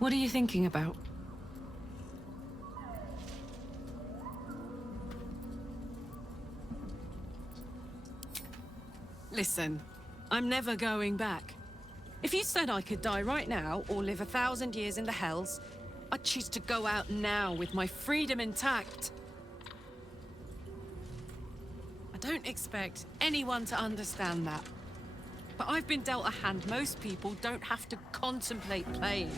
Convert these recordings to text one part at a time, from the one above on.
What are you thinking about? Listen, I'm never going back. If you said I could die right now, or live 1,000 years in the Hells, I'd choose to go out now with my freedom intact. I don't expect anyone to understand that. But I've been dealt a hand most people don't have to contemplate playing.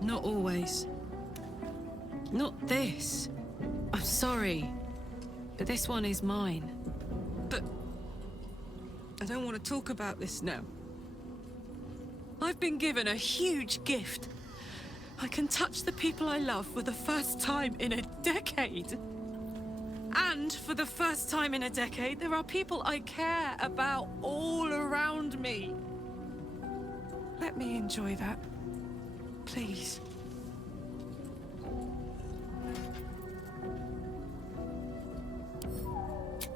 Not always. Not this. I'm sorry, but this one is mine. But I don't want to talk about this now. I've been given a huge gift. I can touch the people I love for the first time in a decade. And for the first time in a decade, there are people I care about all around me. Let me enjoy that, please.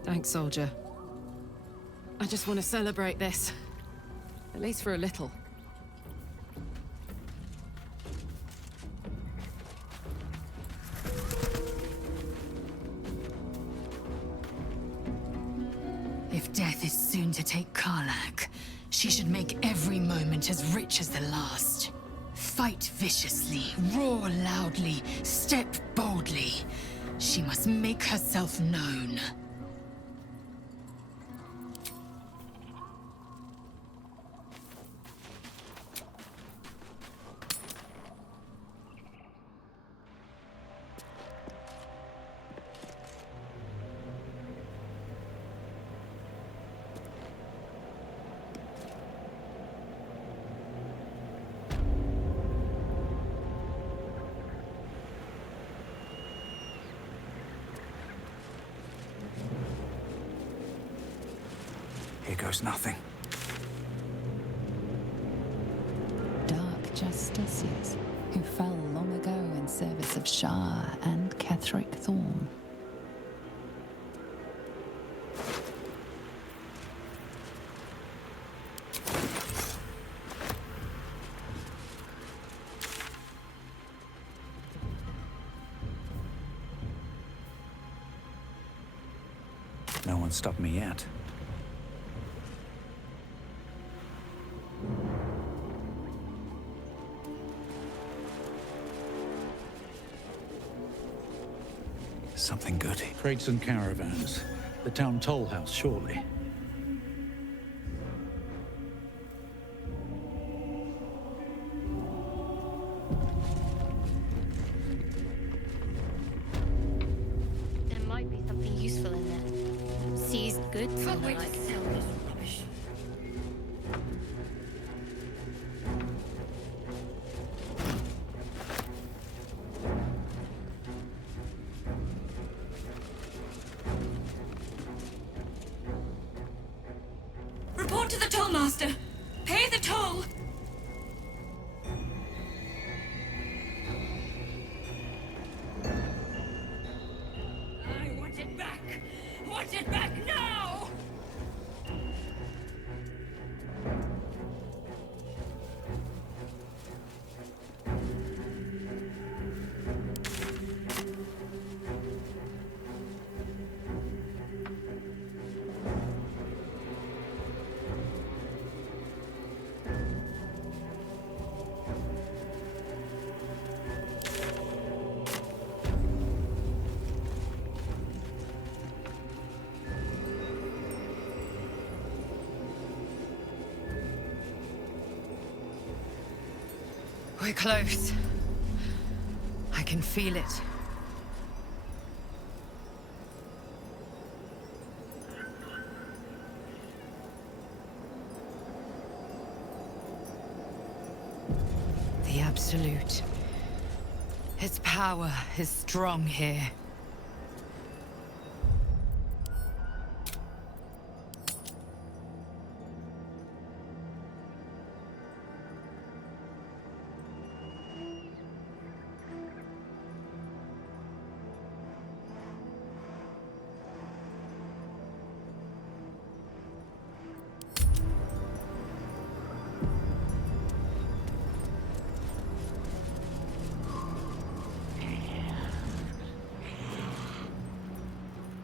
Thanks, soldier. I just want to celebrate this. At least for a little. If death is soon to take Karlach, she should make every moment as rich as the last. Fight viciously, roar loudly, step boldly. She must make herself known. Here goes nothing. Dark Justiciars, who fell long ago in service of Shah and Ketheric Thorn. No one stopped me yet. Something good. Crates and caravans. The town toll house, surely. There might be something useful in there. Seized goods and the like. Rubbish. Report to the tollmaster! Pay the toll! I want it back! Want it back now! We're close. I can feel it. The Absolute. Its power is strong here.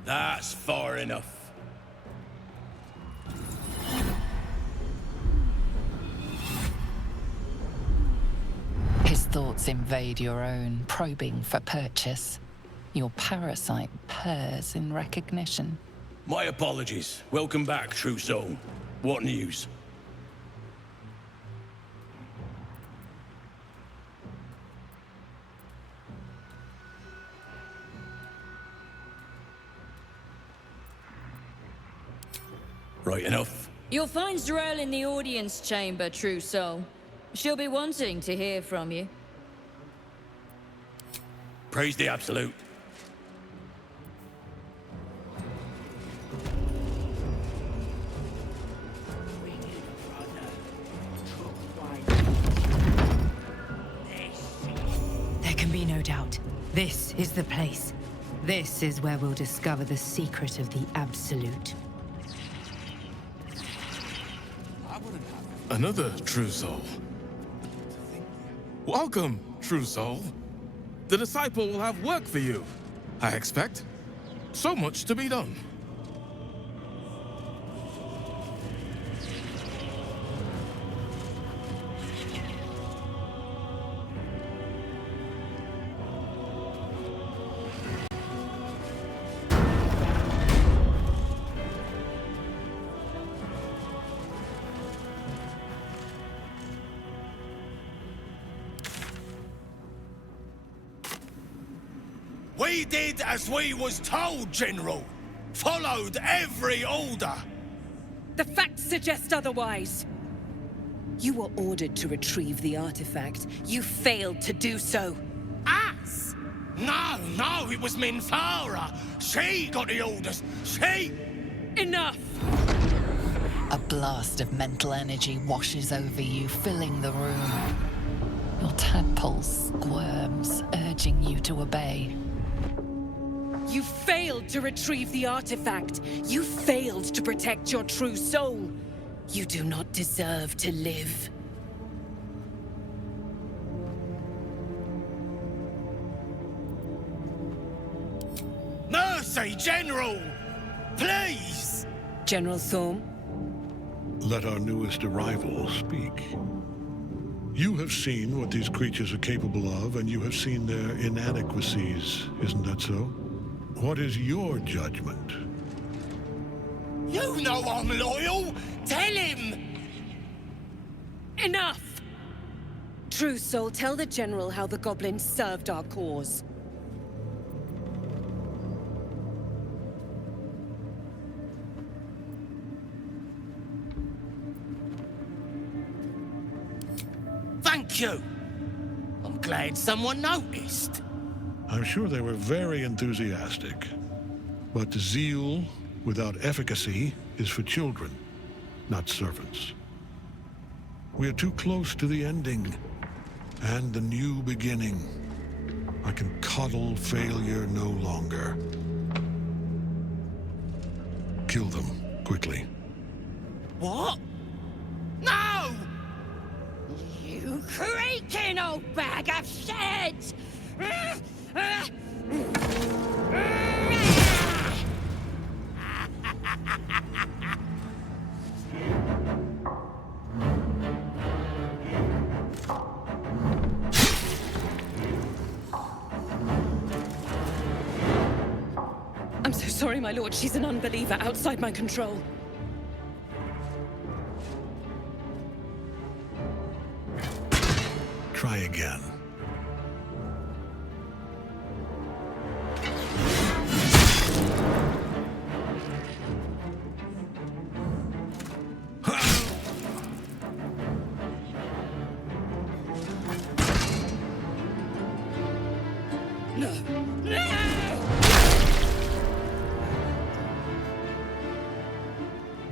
That's far enough. His thoughts invade your own, probing for purchase. Your parasite purrs in recognition. My apologies. Welcome back, true soul. What news? Right enough. You'll find Z'rell in the audience chamber, true soul. She'll be wanting to hear from you. Praise the Absolute. There can be no doubt. This is the place. This is where we'll discover the secret of the Absolute. Another true soul. Welcome, true soul. The disciple will have work for you, I expect. So much to be done. We did as we was told, General. Followed every order. The facts suggest otherwise. You were ordered to retrieve the artifact. You failed to do so. Us? No, it was Minthara. She got the orders. She... Enough! A blast of mental energy washes over you, filling the room. Your tadpole squirms, urging you to obey. You failed to retrieve the artifact. You failed to protect your true soul. You do not deserve to live. Mercy, General! Please! General Thorm? Let our newest arrival speak. You have seen what these creatures are capable of, and you have seen their inadequacies, isn't that so? What is your judgment? You know I'm loyal! Tell him! Enough! True soul, tell the General how the goblins served our cause. Thank you! I'm glad someone noticed. I'm sure they were very enthusiastic. But zeal without efficacy is for children, not servants. We are too close to the ending and the new beginning. I can coddle failure no longer. Kill them, quickly. What? No! You creaking old bag of shit! I'm so sorry, my lord. She's an unbeliever outside my control. Try again. No! No!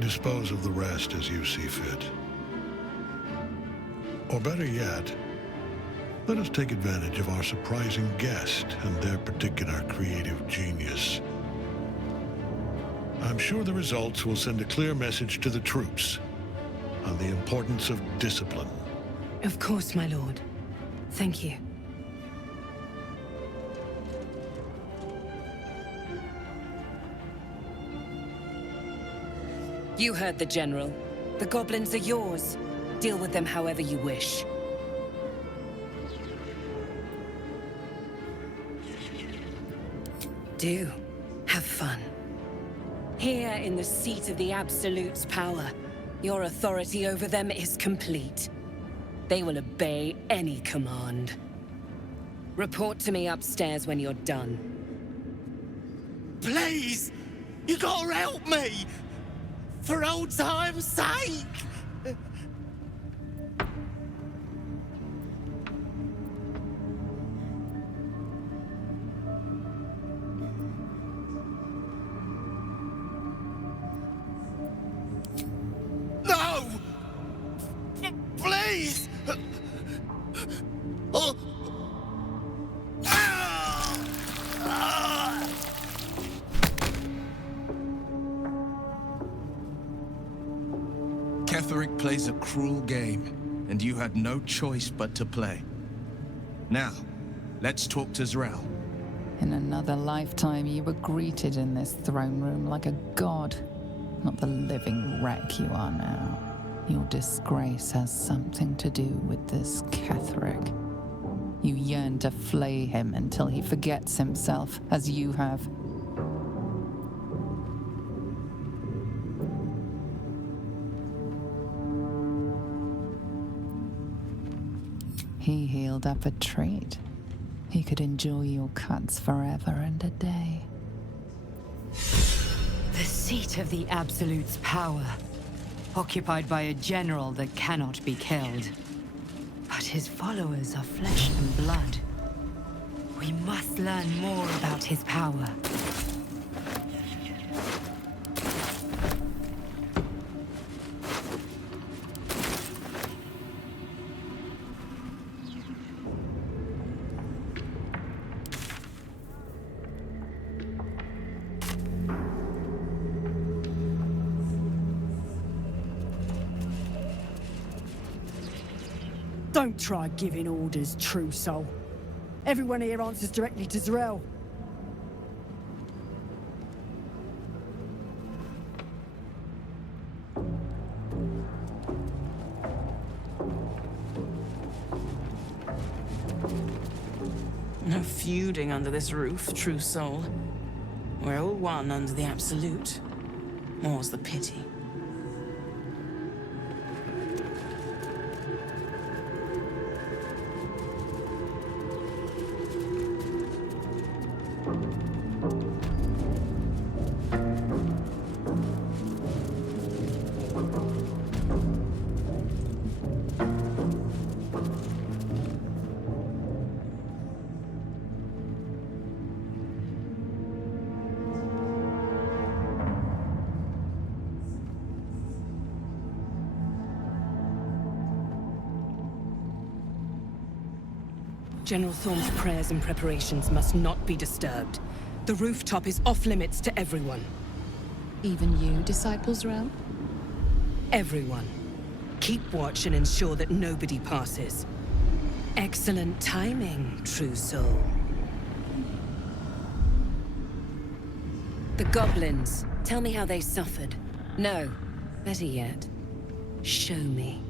Dispose of the rest as you see fit. Or better yet, let us take advantage of our surprising guest and their particular creative genius. I'm sure the results will send a clear message to the troops on the importance of discipline. Of course, my lord. Thank you. You heard the General. The goblins are yours. Deal with them however you wish. Do. Have fun. Here in the seat of the Absolute's power, your authority over them is complete. They will obey any command. Report to me upstairs when you're done. Please! You gotta help me! For old time's sake! No! Please! Oh! Ketheric plays a cruel game, and you had no choice but to play. Now, let's talk to Zrel. In another lifetime, you were greeted in this throne room like a god, not the living wreck you are now. Your disgrace has something to do with this Ketheric. You yearn to flay him until he forgets himself, as you have. He healed up a treat. He could enjoy your cuts forever and a day. The seat of the Absolute's power, occupied by a general that cannot be killed. But his followers are flesh and blood. We must learn more about his power. Don't try giving orders, true soul. Everyone here answers directly to Zrel. No feuding under this roof, true soul. We're all one under the Absolute. More's the pity. General Thorm's prayers and preparations must not be disturbed. The rooftop is off limits to everyone. Even you, Disciples Realm? Everyone. Keep watch and ensure that nobody passes. Excellent timing, true soul. The goblins. Tell me how they suffered. No, better yet, show me.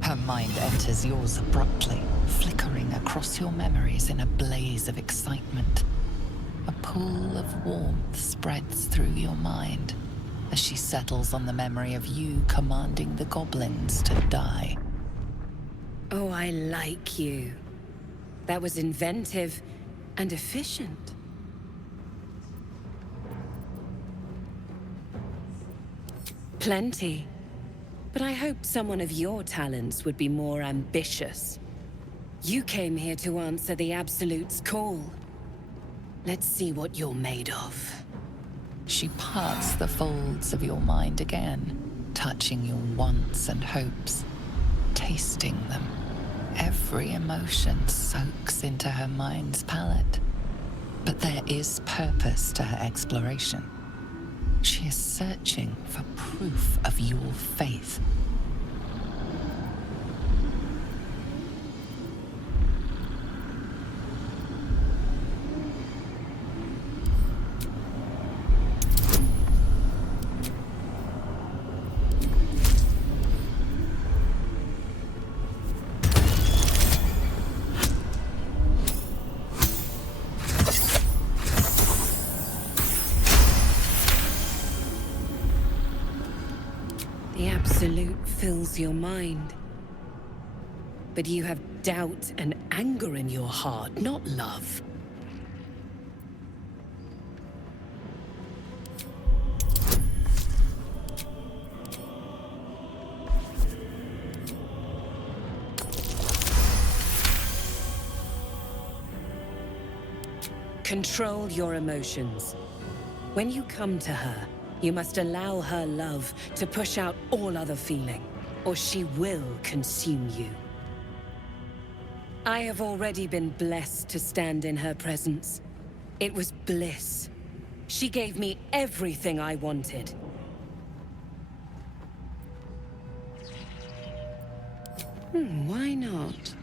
Her mind enters yours abruptly, flickering across your memories in a blaze of excitement. A pool of warmth spreads through your mind as she settles on the memory of you commanding the goblins to die. Oh, I like you. That was inventive and efficient. Plenty. But I hoped someone of your talents would be more ambitious. You came here to answer the Absolute's call. Let's see what you're made of. She parts the folds of your mind again, touching your wants and hopes, tasting them. Every emotion soaks into her mind's palette. But there is purpose to her exploration. She is searching for proof of your faith. The Absolute fills your mind. But you have doubt and anger in your heart, not love. Control your emotions. When you come to her, you must allow her love to push out all other feeling, or she will consume you. I have already been blessed to stand in her presence. It was bliss. She gave me everything I wanted. Why not?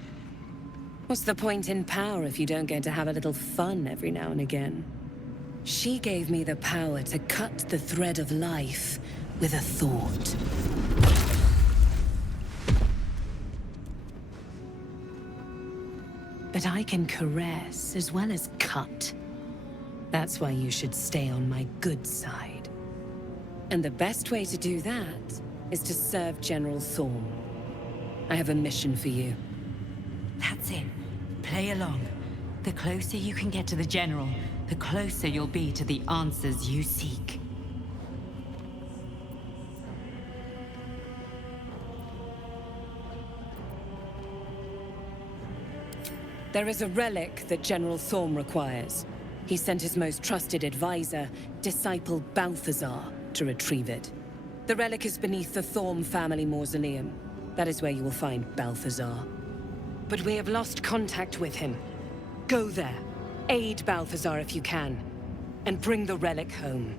What's the point in power if you don't get to have a little fun every now and again? She gave me the power to cut the thread of life with a thought. But I can caress as well as cut. That's why you should stay on my good side. And the best way to do that is to serve General Thorm. I have a mission for you. That's it. Play along. The closer you can get to the General, the closer you'll be to the answers you seek. There is a relic that General Thorm requires. He sent his most trusted advisor, disciple Balthazar, to retrieve it. The relic is beneath the Thorm family mausoleum. That is where you will find Balthazar. But we have lost contact with him. Go there, aid Balthazar if you can, and bring the relic home.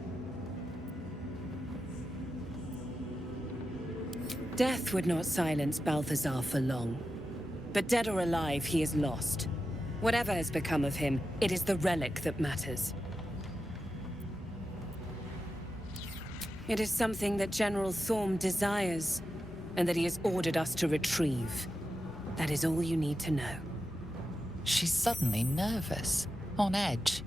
Death would not silence Balthazar for long. But dead or alive, he is lost. Whatever has become of him, it is the relic that matters. It is something that General Thorm desires, and that he has ordered us to retrieve. That is all you need to know. She's suddenly nervous, on edge.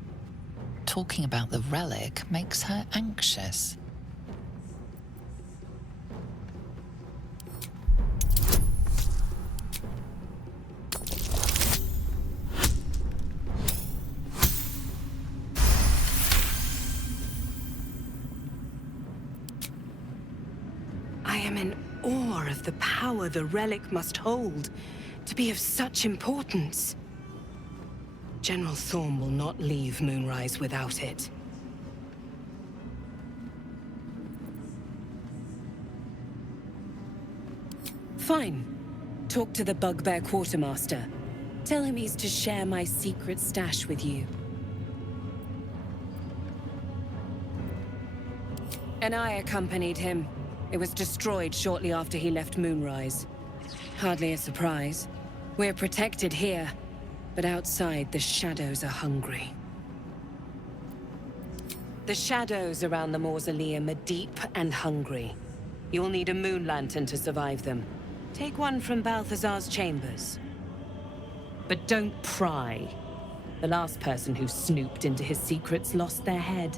Talking about the relic makes her anxious. I am in awe of the power the relic must hold to be of such importance. General Thorm will not leave Moonrise without it. Fine. Talk to the Bugbear Quartermaster. Tell him he's to share my secret stash with you. And I accompanied him. It was destroyed shortly after he left Moonrise. Hardly a surprise. We're protected here, but outside the shadows are hungry. The shadows around the mausoleum are deep and hungry. You'll need a moon lantern to survive them. Take one from Balthazar's chambers. But don't pry. The last person who snooped into his secrets lost their head.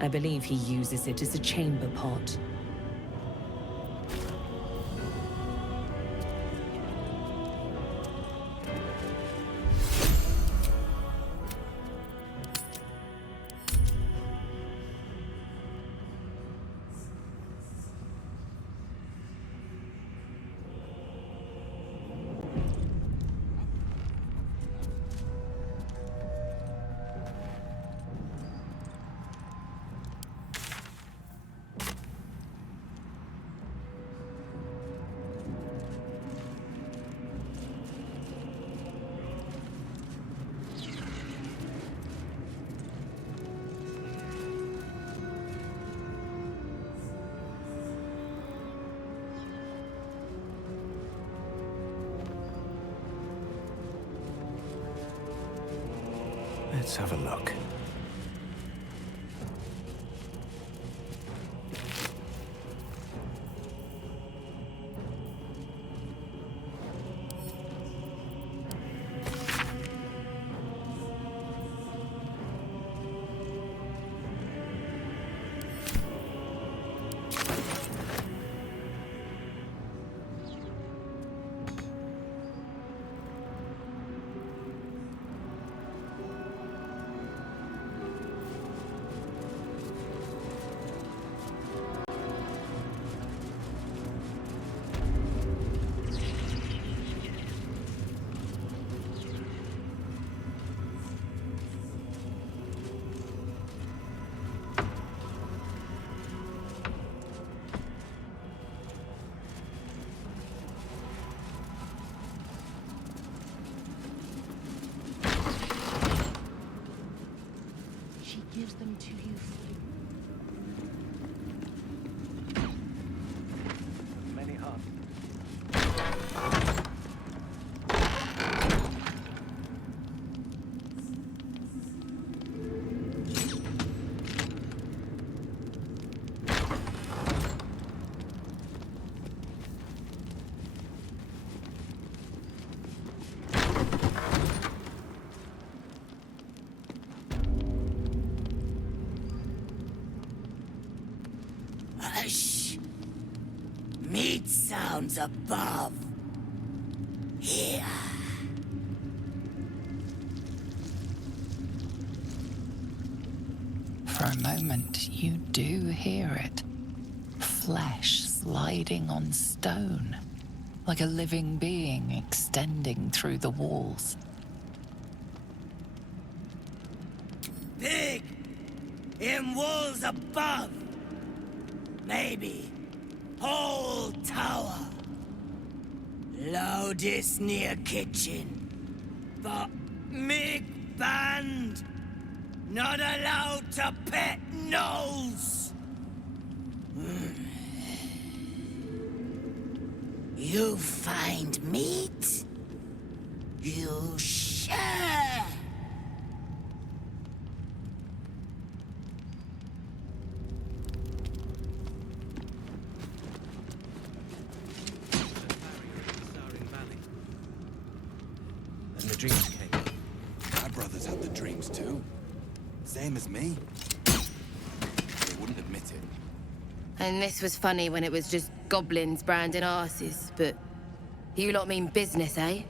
I believe he uses it as a chamber pot. Let's have a look. she gives them to you free. Many hearts. Hush! Meat sounds above. Here. For a moment, you do hear it. Flesh sliding on stone, like a living being extending through the walls. Pig! In walls above! Maybe. Whole tower. Loudest near kitchen. But Mig banned. Not allowed to pet nose. You find meat? You share. And the dreams came. My brothers had the dreams too. Same as me. They wouldn't admit it. And this was funny when it was just goblins branding arses, but you lot mean business, eh?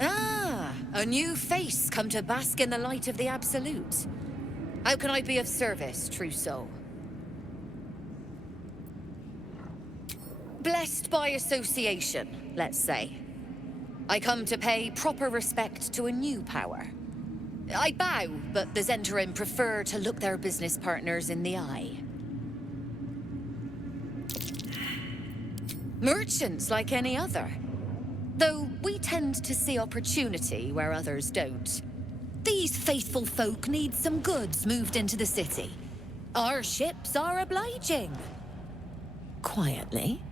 Ah, a new face come to bask in the light of the Absolute. How can I be of service, true soul? Blessed by association, let's say. I come to pay proper respect to a new power. I bow, but the Zentarim prefer to look their business partners in the eye. Merchants like any other. Though we tend to see opportunity where others don't. These faithful folk need some goods moved into the city. Our ships are obliging. Quietly.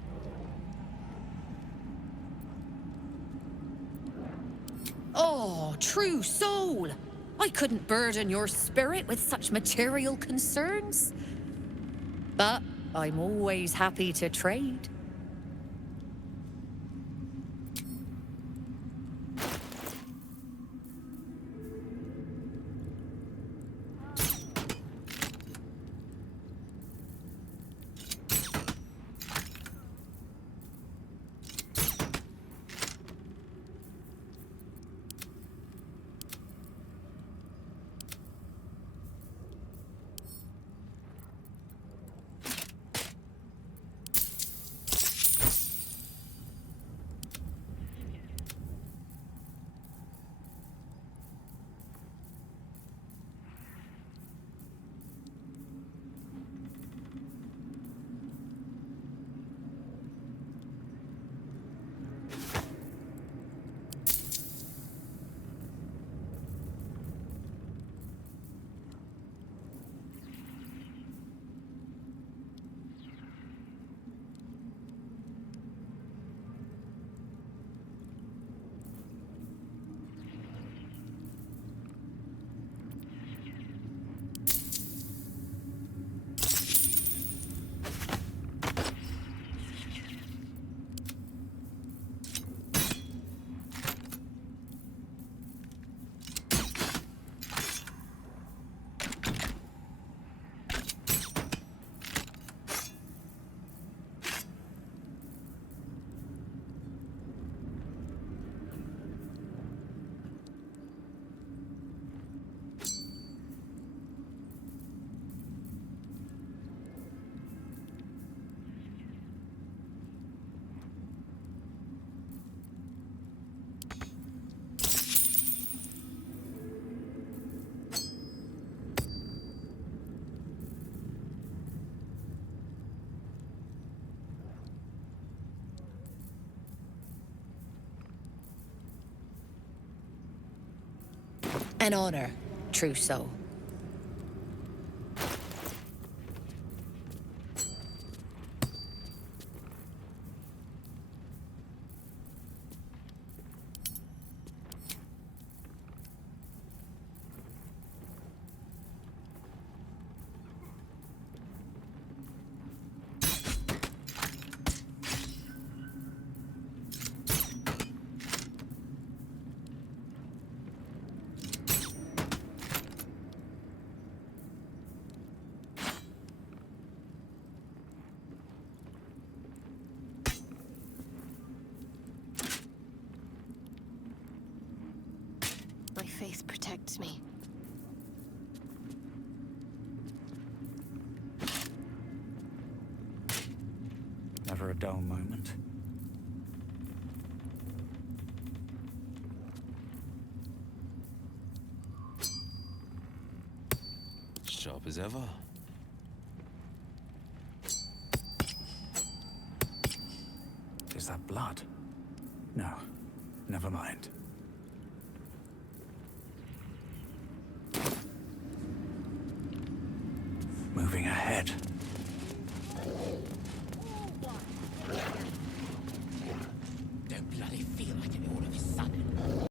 Oh, true soul! I couldn't burden your spirit with such material concerns. But I'm always happy to trade. An honor, true soul. My faith protects me. Never a dull moment. Sharp as ever. Is that blood? No. Never mind. Moving ahead. Don't bloody feel like it all of a sudden.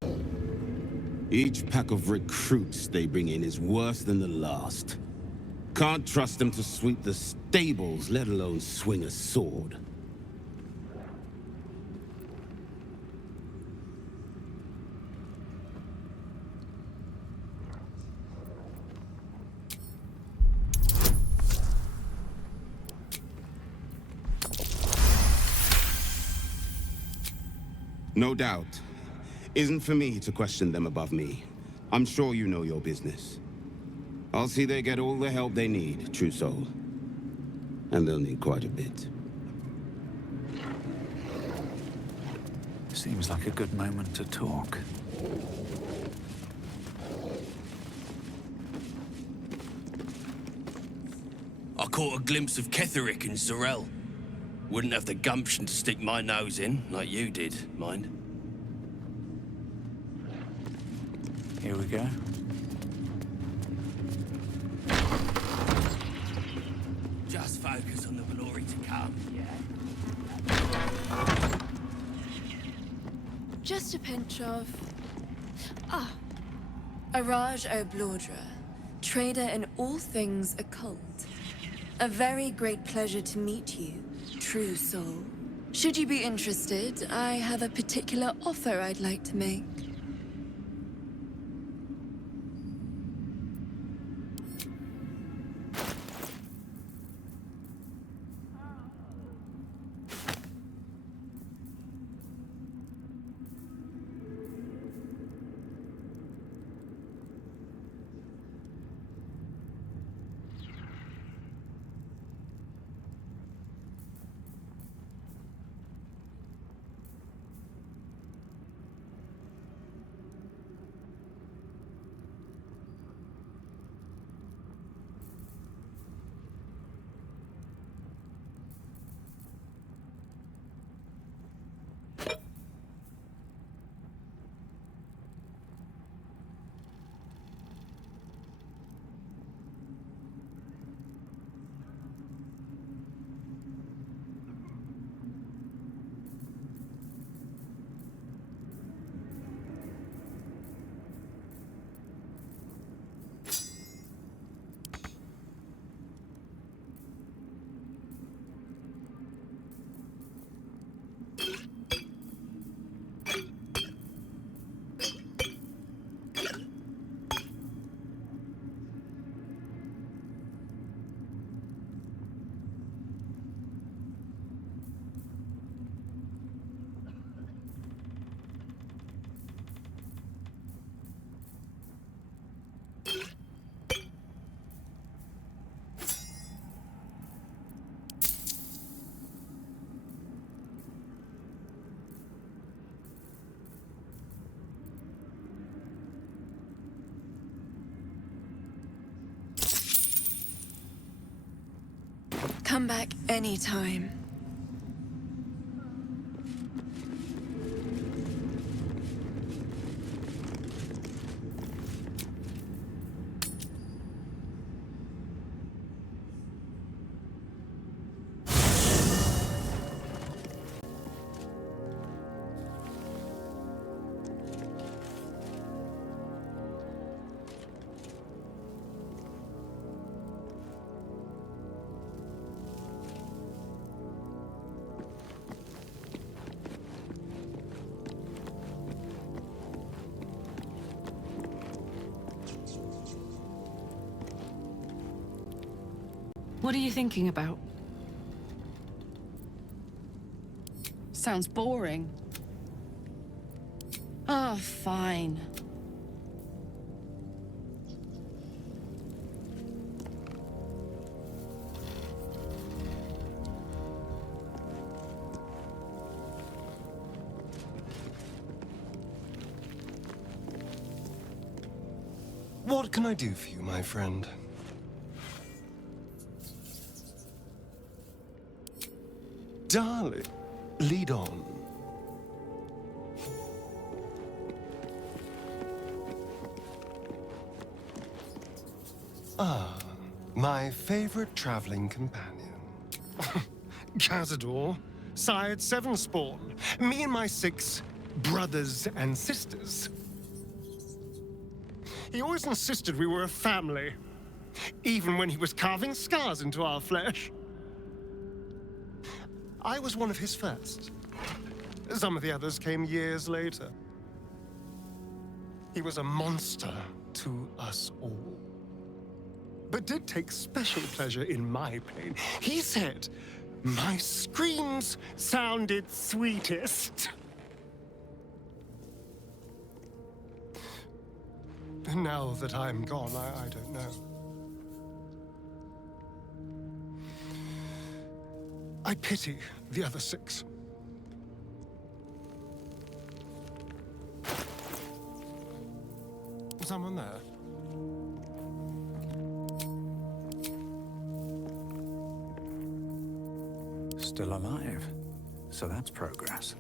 Each pack of recruits they bring in is worse than the last. Can't trust them to sweep the stables, let alone swing a sword. No doubt. Isn't for me to question them above me. I'm sure you know your business. I'll see they get all the help they need, true soul. And they'll need quite a bit. Seems like a good moment to talk. I caught a glimpse of Ketherick and Zorel. Wouldn't have the gumption to stick my nose in, like you did, mind. Here we go. Just focus on the glory to come, yeah? Just a pinch of... Araj O'Blordra, trader in all things occult. A very great pleasure to meet you, true soul. Should you be interested, I have a particular offer I'd like to make. Come back anytime. What are you thinking about? Sounds boring. Oh, fine. What can I do for you, my friend? Darling, lead on. Ah, my favorite traveling companion. Cazador, sired 7 spawn. Me and my 6 brothers and sisters. He always insisted we were a family, even when he was carving scars into our flesh. I was one of his first. Some of the others came years later. He was a monster to us all, but did take special pleasure in my pain. He said my screams sounded sweetest. Now that I'm gone, I don't know. I pity the other 6. Someone there? Still alive. So that's progress.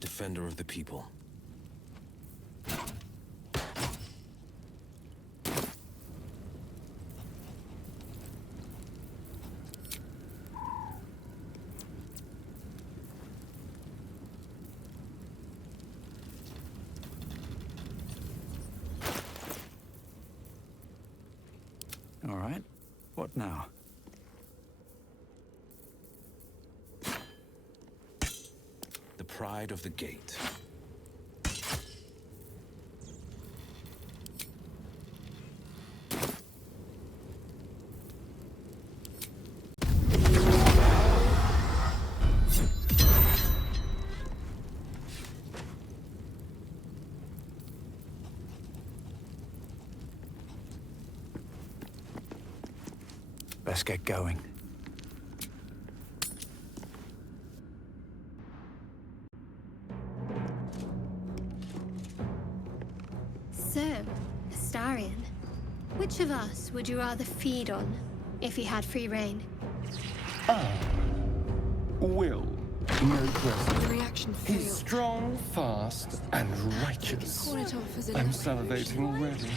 Defender of the people. All right. What now? The pride of the gate. Let's get going. So, Astarion, which of us would you rather feed on if you had free reign? Will. No question. The reaction failed. He's strong, fast, and righteous. Call it off as a I'm salivating already.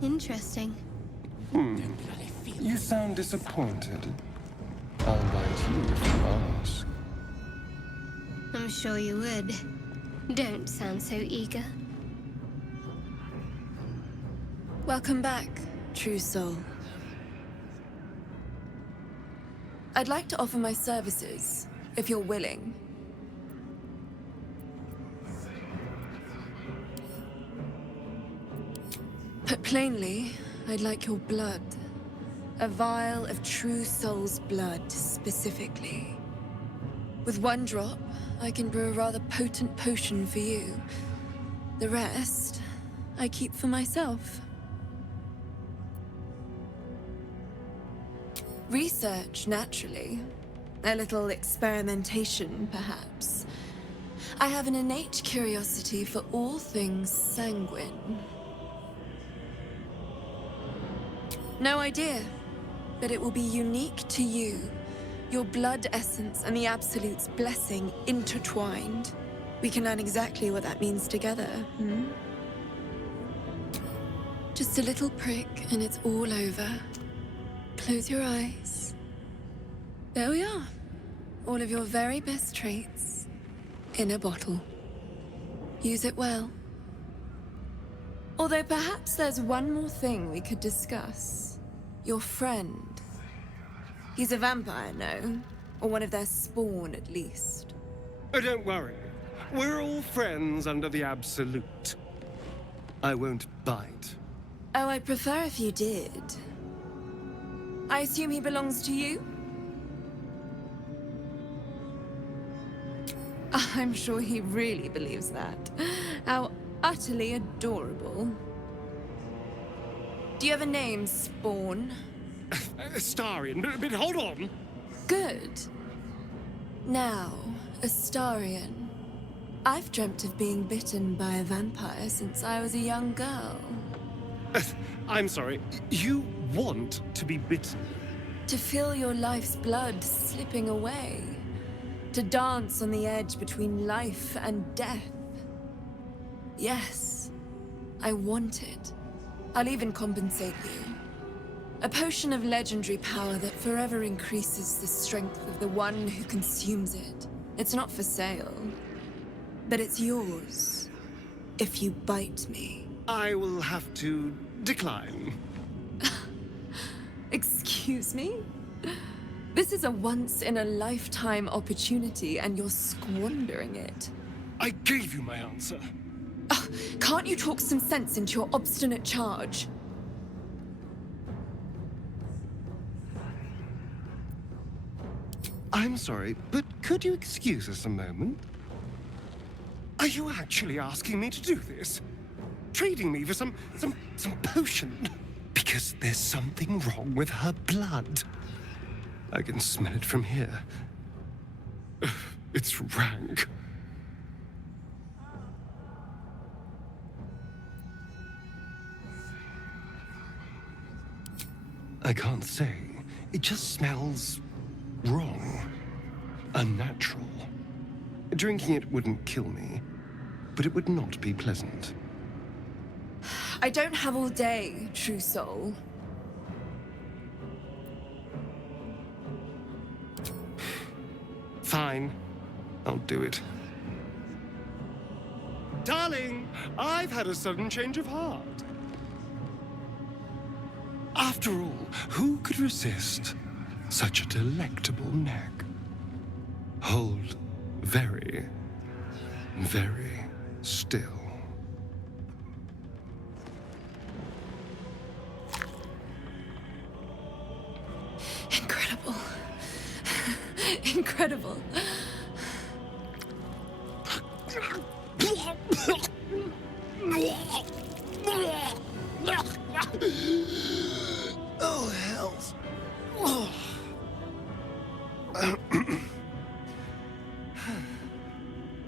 Interesting. You sound disappointed. I'll bite you if you ask. I'm sure you would. Don't sound so eager. Welcome back, true soul. I'd like to offer my services, if you're willing. Put plainly, I'd like your blood. A vial of true soul's blood, specifically. With 1 drop, I can brew a rather potent potion for you. The rest, I keep for myself. Research, naturally. A little experimentation, perhaps. I have an innate curiosity for all things sanguine. No idea, but it will be unique to you. Your blood essence and the Absolute's blessing intertwined. We can learn exactly what that means together, Just a little prick and it's all over. Close your eyes. There we are. All of your very best traits in a bottle. Use it well. Although perhaps there's one more thing we could discuss. Your friend. He's a vampire, no? Or one of their spawn, at least. Oh, don't worry. We're all friends under the Absolute. I won't bite. Oh, I'd prefer if you did. I assume he belongs to you? I'm sure he really believes that. How utterly adorable. Do you have a name, Spawn? Astarion, but hold on. Good. Now, Astarion. I've dreamt of being bitten by a vampire since I was a young girl. I'm sorry, you want to be bitten? To feel your life's blood slipping away. To dance on the edge between life and death. Yes, I want it. I'll even compensate you. A potion of legendary power that forever increases the strength of the one who consumes it. It's not for sale, but it's yours if you bite me. I will have to decline. Excuse me? This is a once-in-a-lifetime opportunity, and you're squandering it. I gave you my answer. Can't you talk some sense into your obstinate charge? I'm sorry, but could you excuse us a moment? Are you actually asking me to do this? Trading me for some potion? Because there's something wrong with her blood. I can smell it from here. It's rank. I can't say. It just smells wrong. Unnatural. Drinking it wouldn't kill me, but it would not be pleasant. I don't have all day, true soul. Fine. I'll do it. Darling, I've had a sudden change of heart. After all, who could resist such a delectable neck? Hold very, very still. Incredible. Incredible. Oh, hells.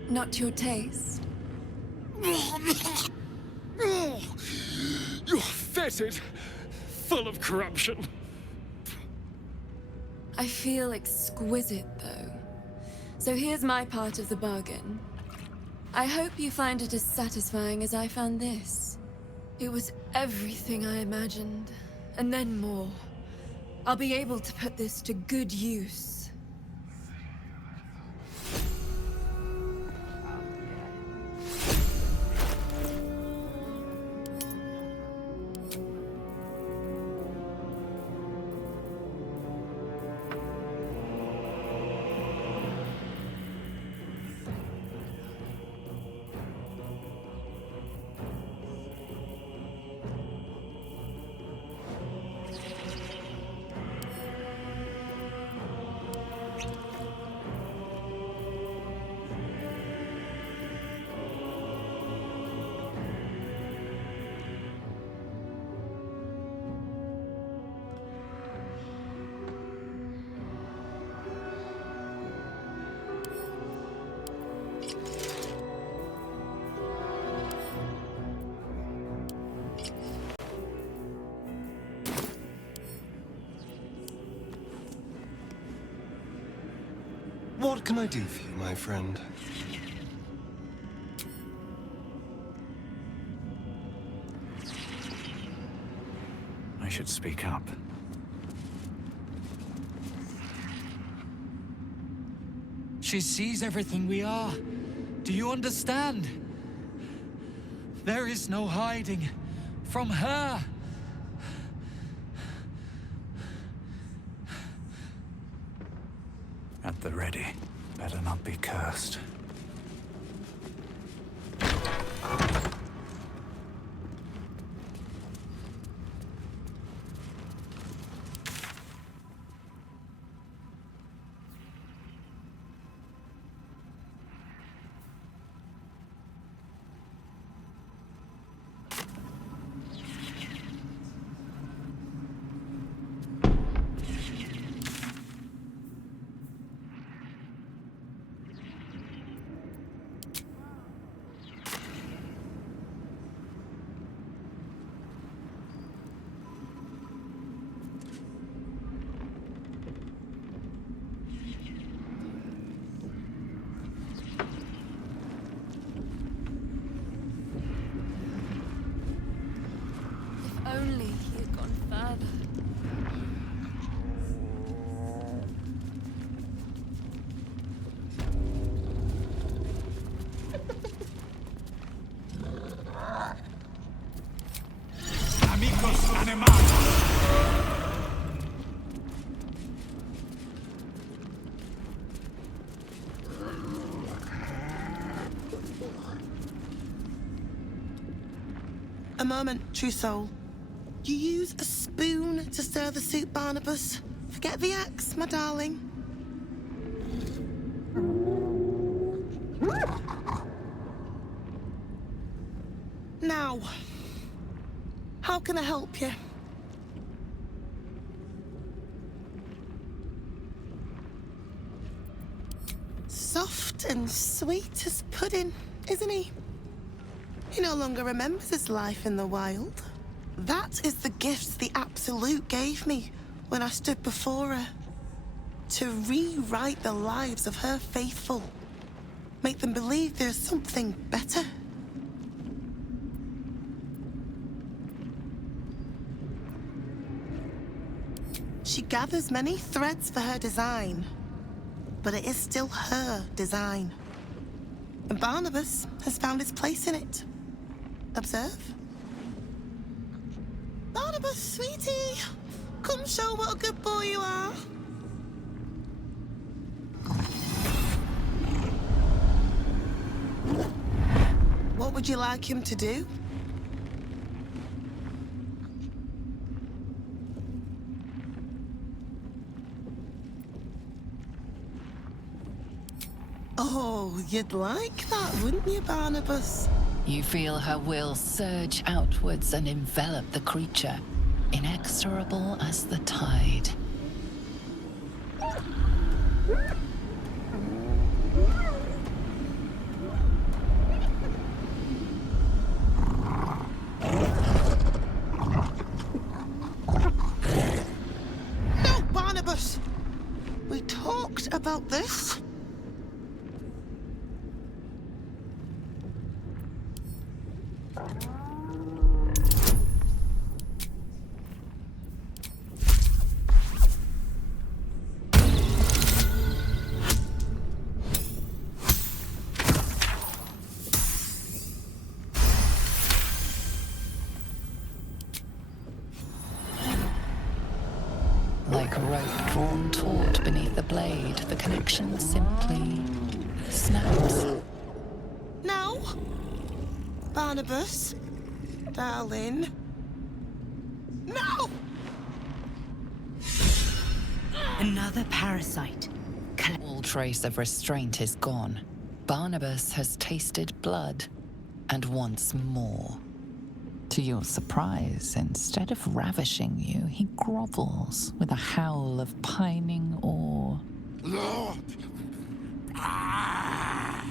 Not to your taste. You're fetid, full of corruption. I feel exquisite, though. So here's my part of the bargain. I hope you find it as satisfying as I found this. It was everything I imagined, and then more. I'll be able to put this to good use. What can I do for you, my friend? I should speak up. She sees everything we are. Do you understand? There is no hiding. from her. At the ready. Better not be cursed. Only he had gone further. Amigos animados. A moment, true soul. You use a spoon to stir the soup, Barnabas. Forget the axe, my darling. Now, how can I help you? Soft and sweet as pudding, isn't he? He no longer remembers his life in the wild. That is the gift the Absolute gave me when I stood before her. To rewrite the lives of her faithful. Make them believe there's something better. She gathers many threads for her design, but it is still her design. And Barnabas has found his place in it. Observe. Barnabas, sweetie, come show what a good boy you are. What would you like him to do? Oh, you'd like that, wouldn't you, Barnabas? You feel her will surge outwards and envelop the creature, inexorable as the tide. No, Barnabas! We talked about this. Like a rope drawn taut beneath the blade, the connection simply snaps. No! Barnabas, darling. No! Another parasite. All trace of restraint is gone. Barnabas has tasted blood, and wants more. To your surprise, instead of ravishing you, he grovels with a howl of pining awe. Lord! Ah!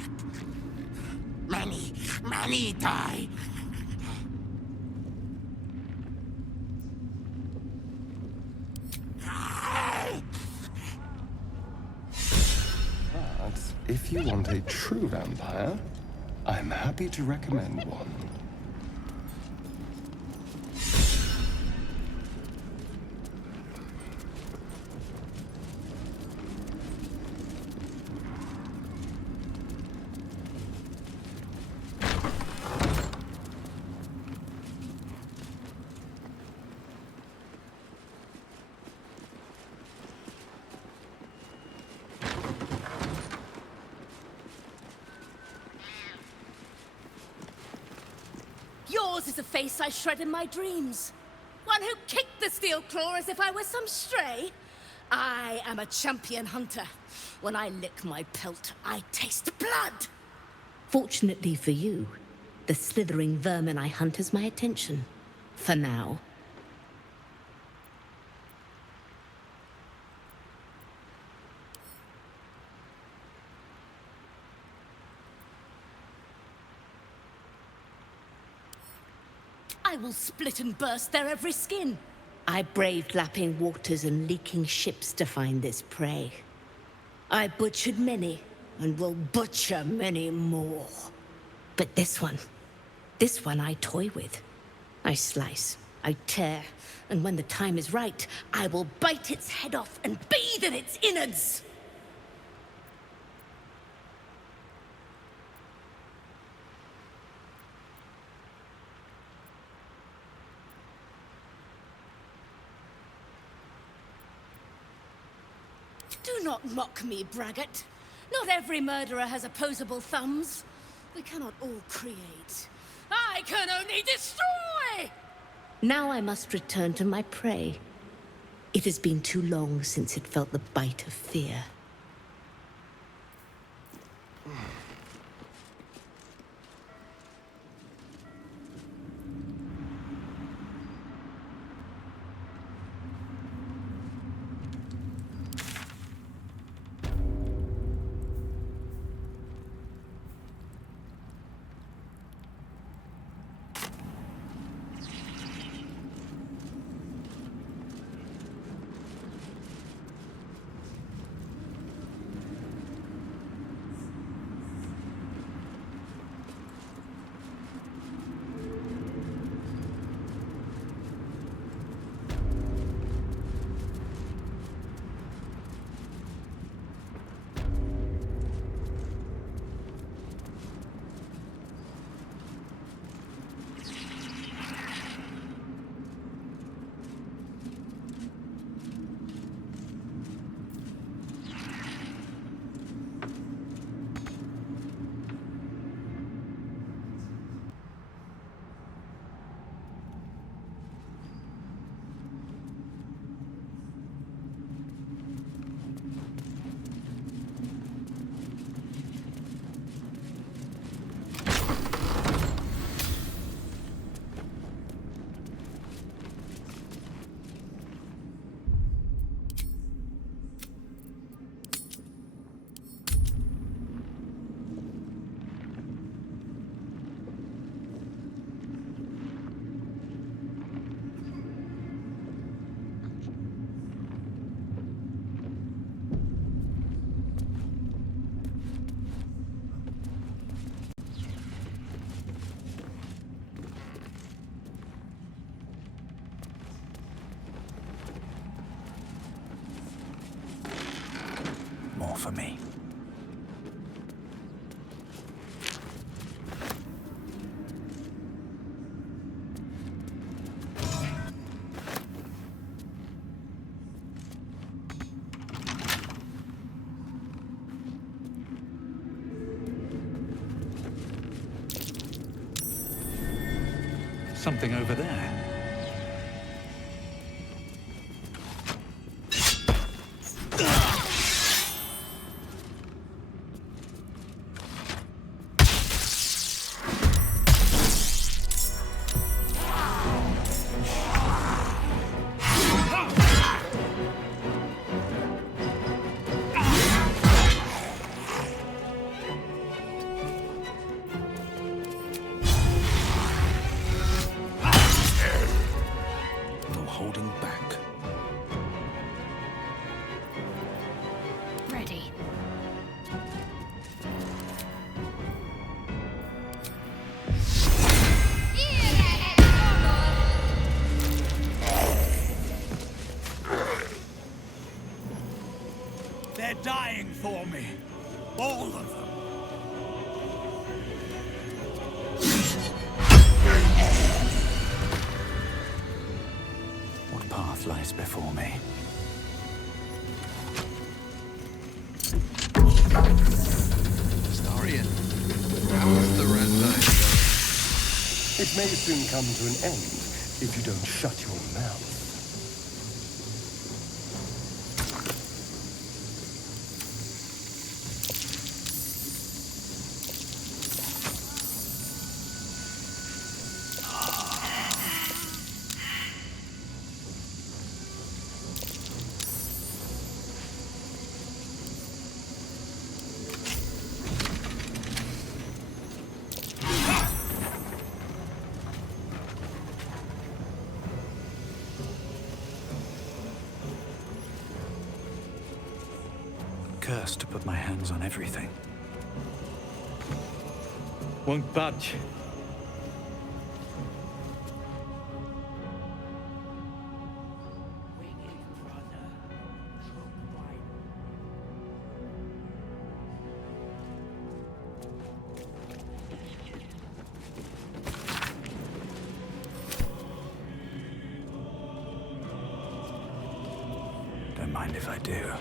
Many die. But if you want a true vampire, I'm happy to recommend one. Yours is a face I shred in my dreams. One who kicked the steel claw as if I was some stray. I am a champion hunter. When I lick my pelt, I taste blood. Fortunately for you, the slithering vermin I hunt has my attention. For now. I will split and burst their every skin. I braved lapping waters and leaking ships to find this prey. I butchered many, and will butcher many more. But this one I toy with. I slice, I tear, and when the time is right, I will bite its head off and bathe in its innards! Do not mock me, braggart. Not every murderer has opposable thumbs. We cannot all create. I can only destroy! Now I must return to my prey. It has been too long since it felt the bite of fear. More for me. Something over there. Holding back. Ready. They're dying for me. All of them. What path lies before me? Astarion, how's the red light going? It This may soon come to an end if you don't shut your mouth. Cursed to put my hands on everything. Won't budge. Don't mind if I do.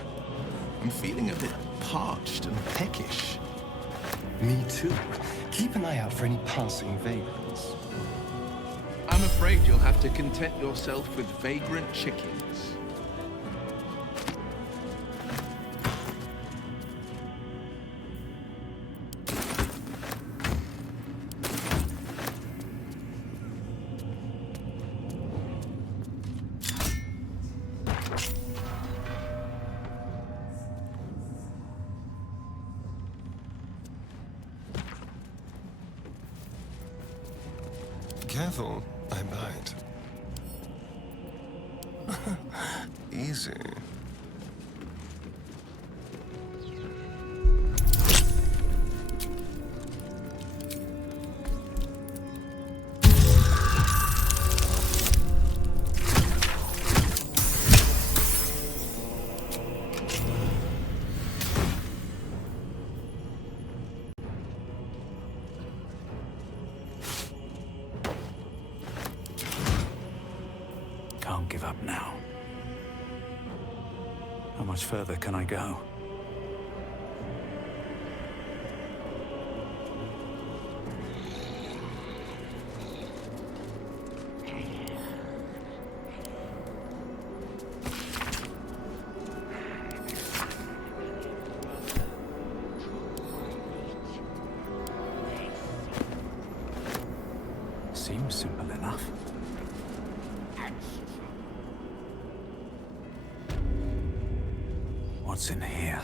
I'm feeling a bit parched and peckish. Me too. Keep an eye out for any passing vagrants. I'm afraid you'll have to content yourself with vagrant chickens. Careful, I bite. Easy. Can't give up now. How much further can I go? Seems simple enough. What's in here?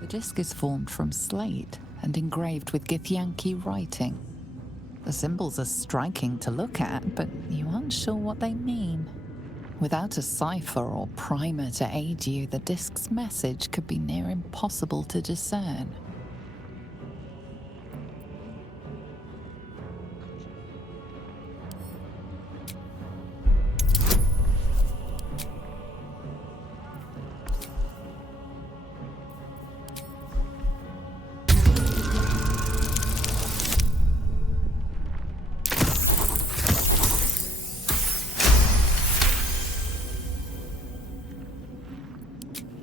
The disc is formed from slate and engraved with Githyanki writing. The symbols are striking to look at, but you aren't sure what they mean. Without a cipher or primer to aid you, the disc's message could be near impossible to discern.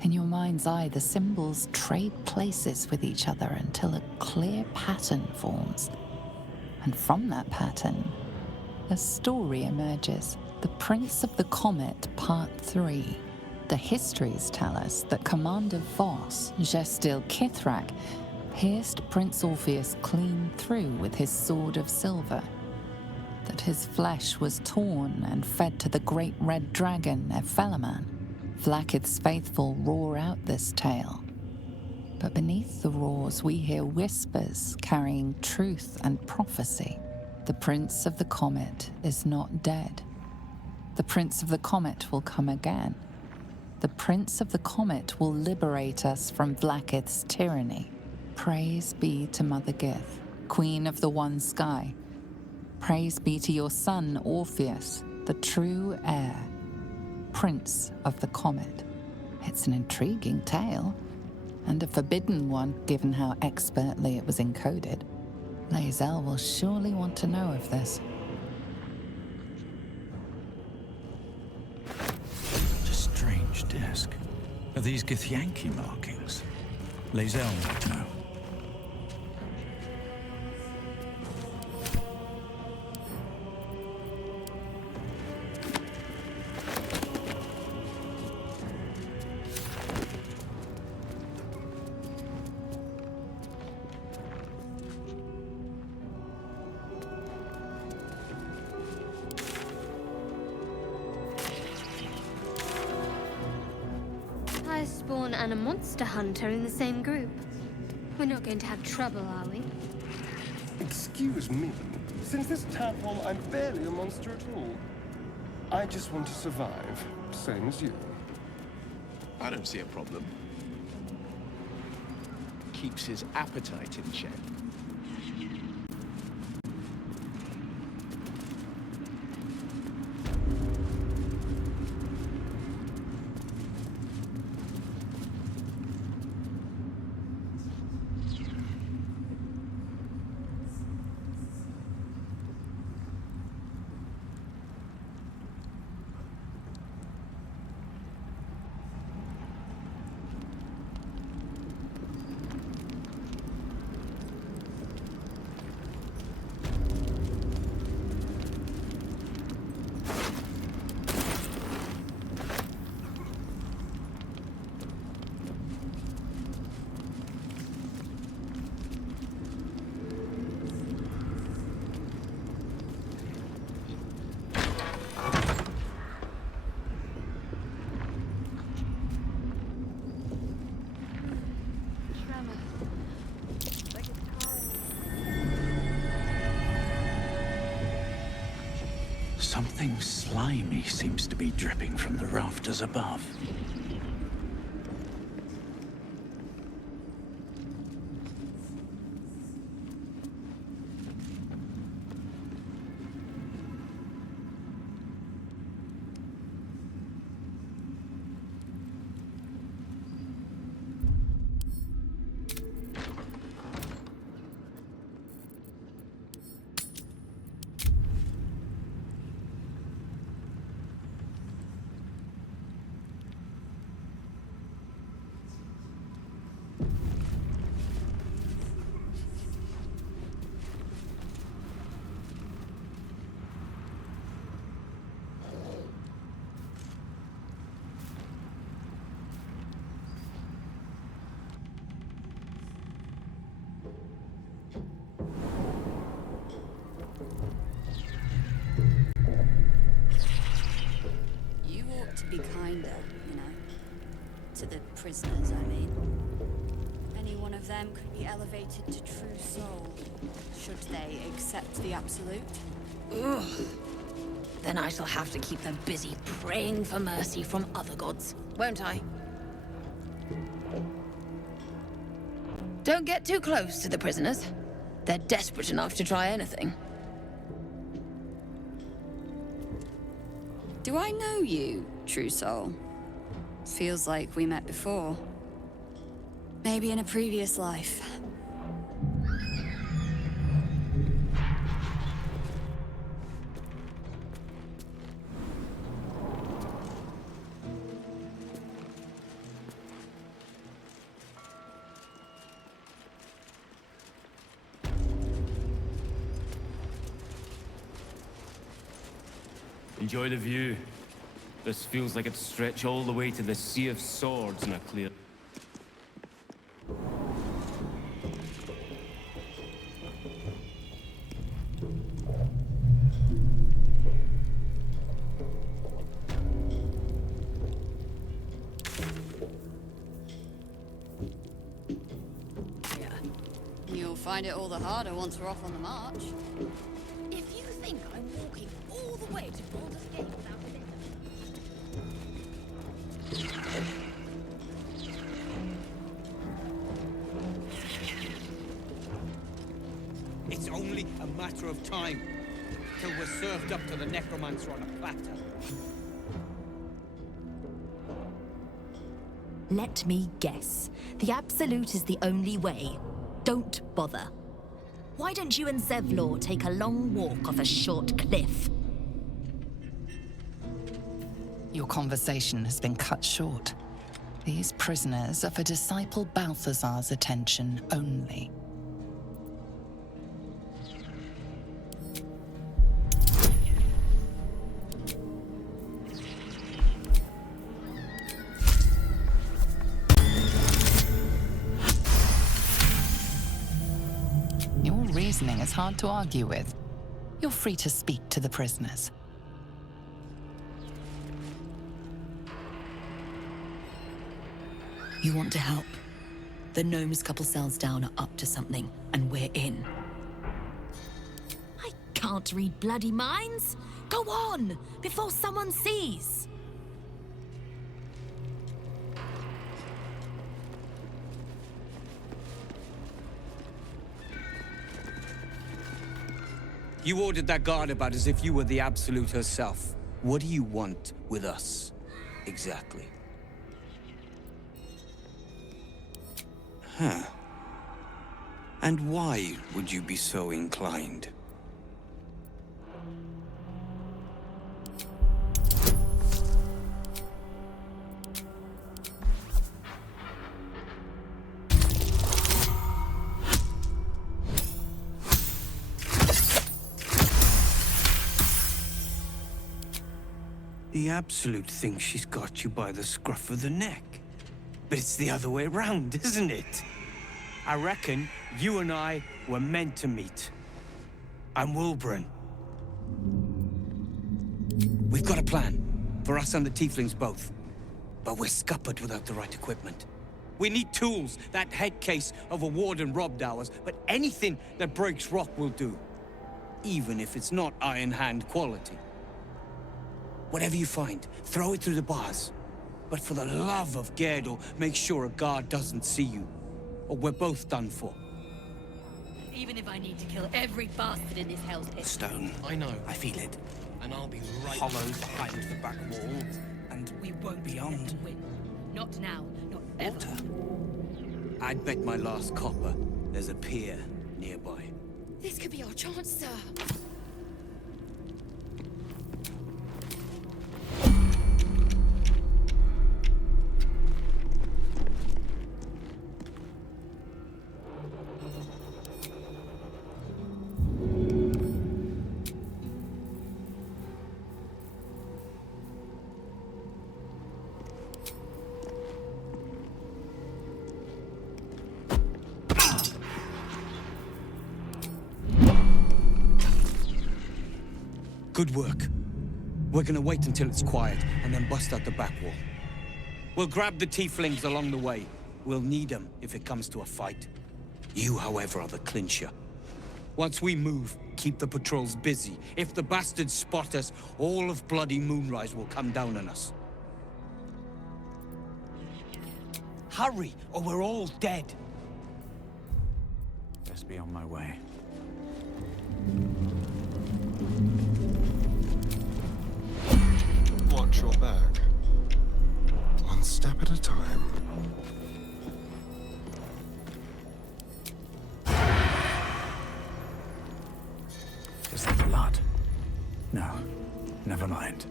In your mind's eye, the symbols trade places with each other until a clear pattern forms. And from that pattern, a story emerges. The Prince of the Comet, Part 3. The histories tell us that Commander Voss, Gestil Kithrak, pierced Prince Orpheus clean through with his sword of silver. That his flesh was torn and fed to the great red dragon, Ephelaman. Vlaakith's faithful roar out this tale. But beneath the roars we hear whispers carrying truth and prophecy. The Prince of the Comet is not dead. The Prince of the Comet will come again. The Prince of the Comet will liberate us from Vlaakith's tyranny. Praise be to Mother Gith, Queen of the One Sky. Praise be to your son, Orpheus, the true heir, Prince of the Comet. It's an intriguing tale, and a forbidden one, given how expertly it was encoded. Lae'zel will surely want to know of this. A strange disc. Are these Githyanki markings? Lae'zel would know. Spawn and a monster hunter in the same group. We're not going to have trouble, are we? Excuse me. Since this tadpole, I'm barely a monster at all. I just want to survive, same as you. I don't see a problem. Keeps his appetite in check. Something slimy seems to be dripping from the rafters above. Be kinder, you know. To the prisoners, I mean. Any one of them could be elevated to true soul, should they accept the absolute. Ugh. Then I shall have to keep them busy praying for mercy from other gods, won't I? Don't get too close to the prisoners. They're desperate enough to try anything. Do I know you, True Soul? Feels like we met before. Maybe in a previous life. Enjoy the view. This feels like it'd stretch all the way to the Sea of Swords in a clear... Yeah. You'll find it all the harder once we're off on the march. If matter of time till we're served up to the necromancer on a platter. Let me guess. The Absolute is the only way. Don't bother. Why don't you and Zevlor take a long walk off a short cliff? Your conversation has been cut short. These prisoners are for Disciple Balthazar's attention only. Your reasoning is hard to argue with. You're free to speak to the prisoners. You want to help? The gnomes couple cells down are up to something, and we're in. I can't read bloody minds! Go on, before someone sees! You ordered that guard about as if you were the Absolute herself. What do you want with us, exactly? Huh. And why would you be so inclined? The Absolute thinks she's got you by the scruff of the neck. But it's the other way around, isn't it? I reckon you and I were meant to meet. I'm Wilburn. We've got a plan, for us and the tieflings both. But we're scuppered without the right equipment. We need tools, that head case of a warden robbed ours, but anything that breaks rock will do. Even if it's not Iron Hand quality. Whatever you find, throw it through the bars. But for the love of Gerdel, make sure a guard doesn't see you. Or we're both done for. Even if I need to kill every bastard in this hell's pit. Stone. I know. I feel it. And I'll be right Hollowed behind the back wall. And We won't beyond. win. Not now, not ever. I'd bet my last copper there's a pier nearby. This could be our chance, sir. Good work. We're gonna wait until it's quiet, and then bust out the back wall. We'll grab the tieflings along the way. We'll need them if it comes to a fight. You, however, are the clincher. Once we move, keep the patrols busy. If the bastards spot us, all of bloody Moonrise will come down on us. Hurry, or we're all dead. Best be on my way. Watch your back. One step at a time. Is that blood? No. Never mind.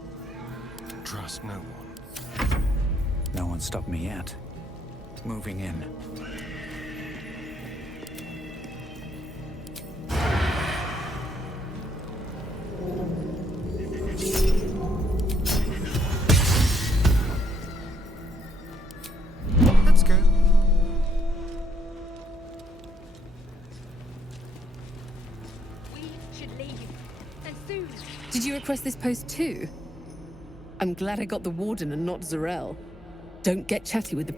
Trust no one. No one stopped me yet. Moving in. Let's go. We should leave. And soon. Did you request this post too? I'm glad I got the Warden and not Zarel. Don't get chatty with the...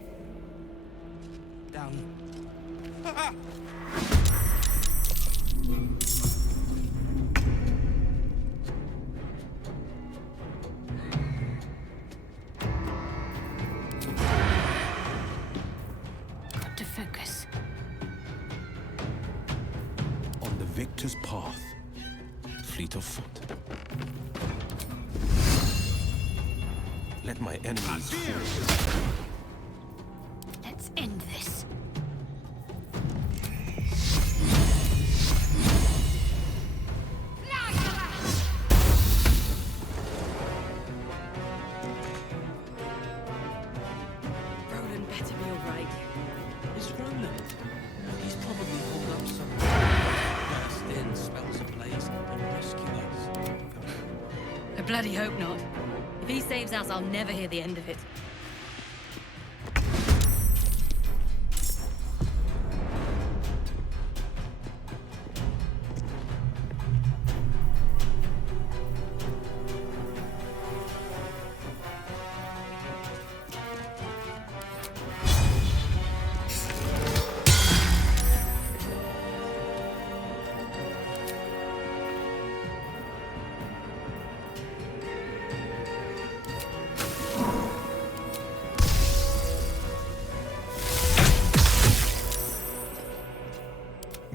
Down. Got to focus. On the victor's path, fleet of foot. Let my enemies fall. Let's end this. Roland better be alright. Is Roland? He's probably holed up somewhere. Burst in, spells ablaze, and rescue us. I bloody hope not. If he saves us, I'll never hear the end of it.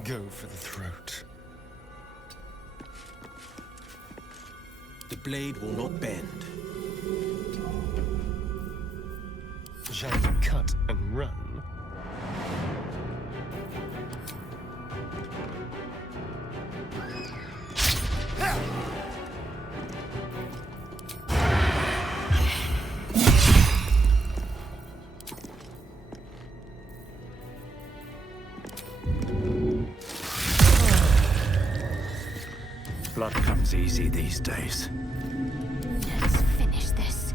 Go for the throat. The blade will not bend. Shall we cut and run? Blood comes easy these days. Let's finish this.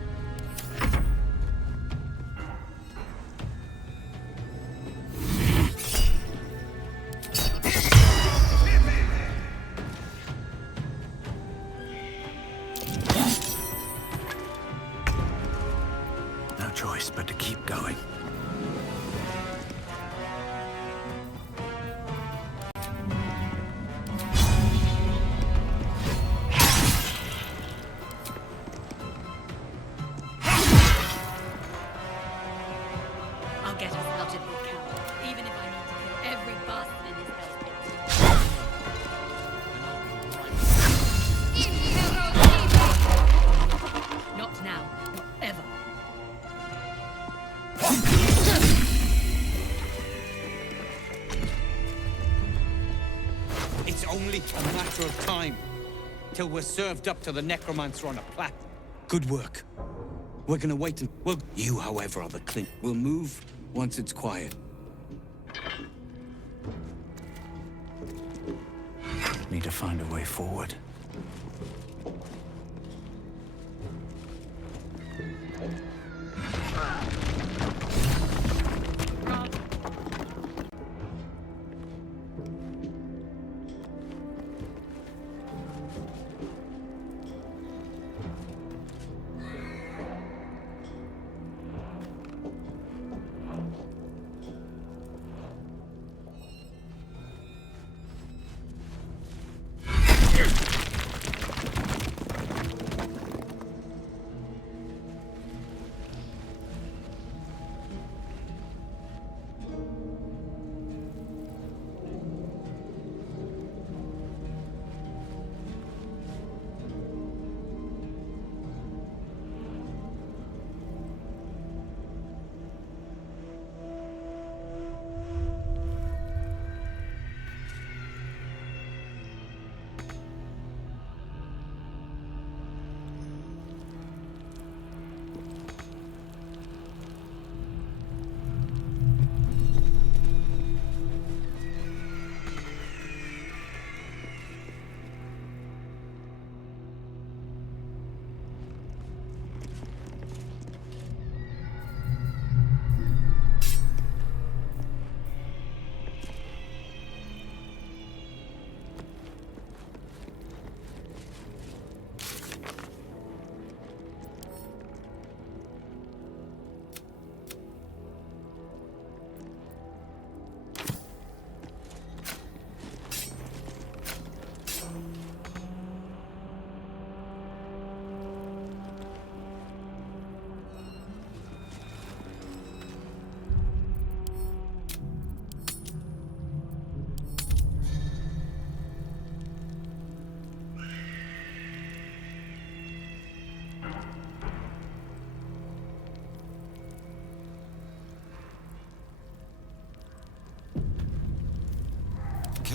No choice but to keep going. I'll get us out of here, Cal. Even if I need to kill every bastard in this hell's pit. Not now. Not ever. It's only a matter of time till we're served up to the necromancer on a platter. Good work. We're gonna wait and... Well, you, however, are the Clint. We'll move once it's quiet. Need to find a way forward.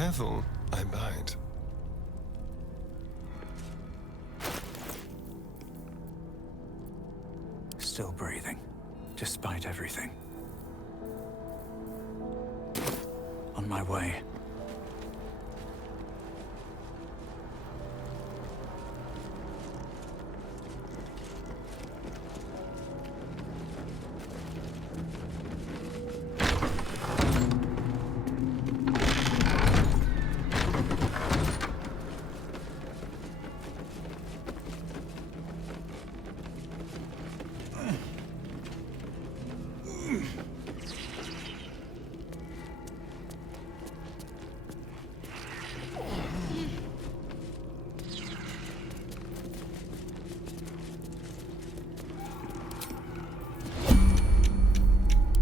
Careful, I bite. Still breathing, despite everything. On my way.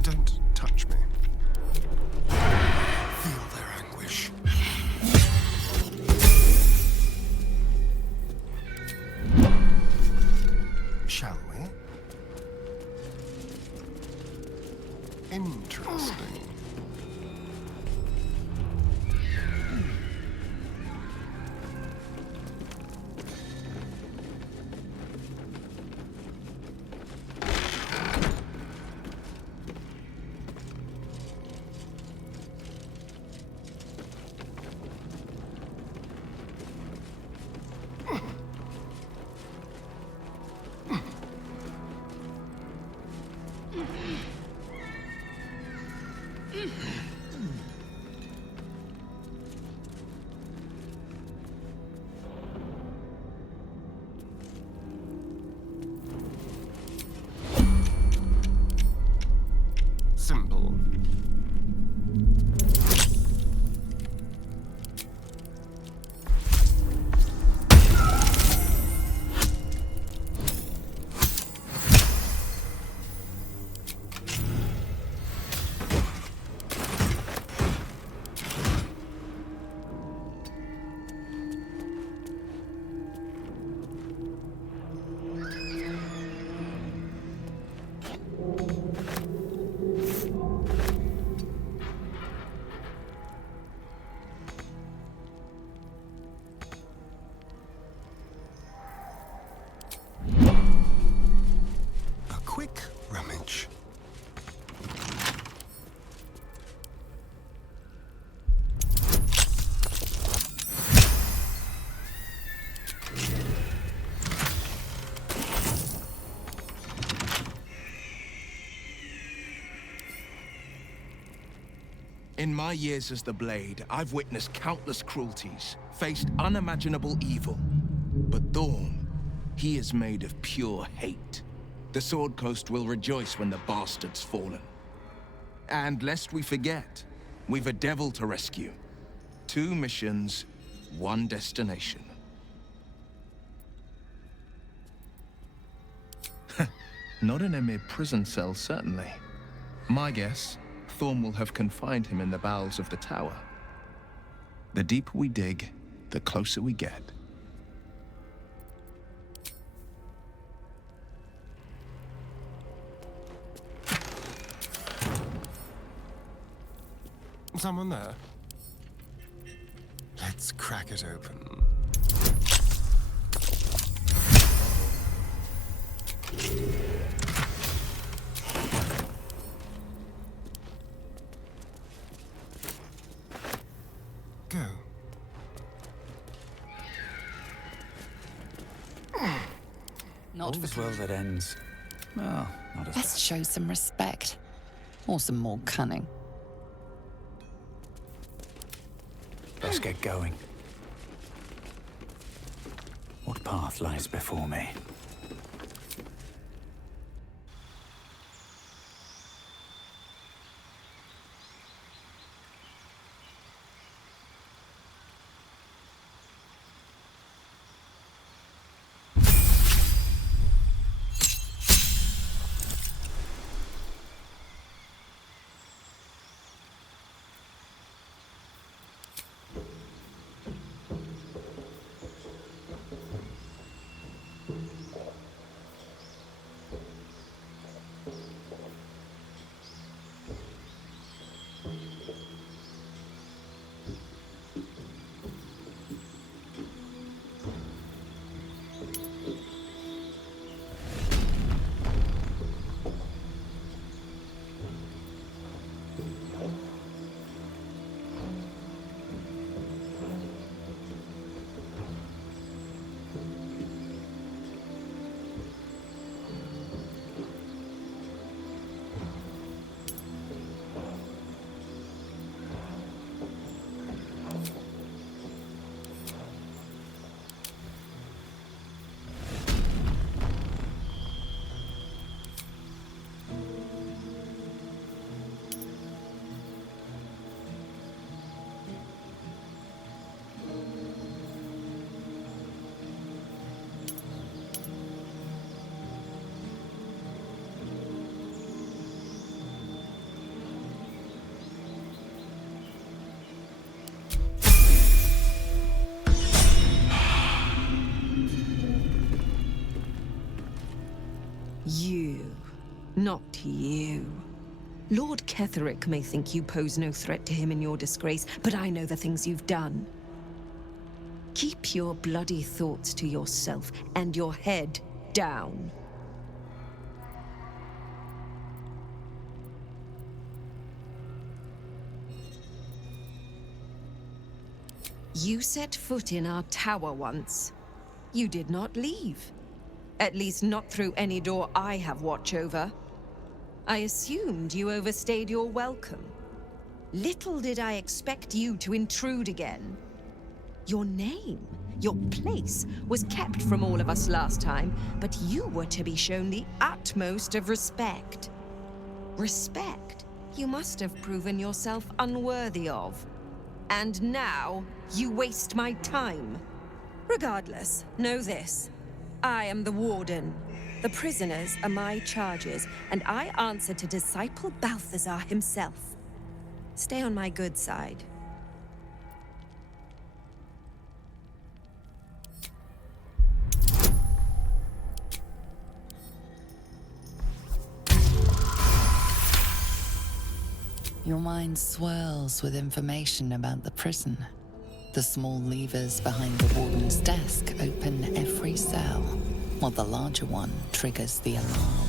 Don't touch me. Feel their anguish. Shall we? Interesting. Simple. A quick rummage. In my years as the Blade, I've witnessed countless cruelties, faced unimaginable evil. But Thorm, he is made of pure hate. The Sword Coast will rejoice when the bastard's fallen. And lest we forget, we've a devil to rescue. 2 missions, 1 destination. Not in a mere prison cell, certainly. My guess, Thorm will have confined him in the bowels of the tower. The deeper we dig, the closer we get. Someone there? Let's crack it open. Go. Not All's well that ends. Well, not as Let's show some respect. Or some more cunning. Let's get going. What path lies before me? Not you. Lord Ketherick may think you pose no threat to him in your disgrace, but I know the things you've done. Keep your bloody thoughts to yourself and your head down. You set foot in our tower once. You did not leave. At least not through any door I have watch over. I assumed you overstayed your welcome. Little did I expect you to intrude again. Your name, your place, was kept from all of us last time, but you were to be shown the utmost of respect. Respect you must have proven yourself unworthy of. And now, you waste my time. Regardless, know this. I am the Warden. The prisoners are my charges, and I answer to Disciple Balthazar himself. Stay on my good side. Your mind swirls with information about the prison. The small levers behind the warden's desk open every cell, while the larger one triggers the alarm.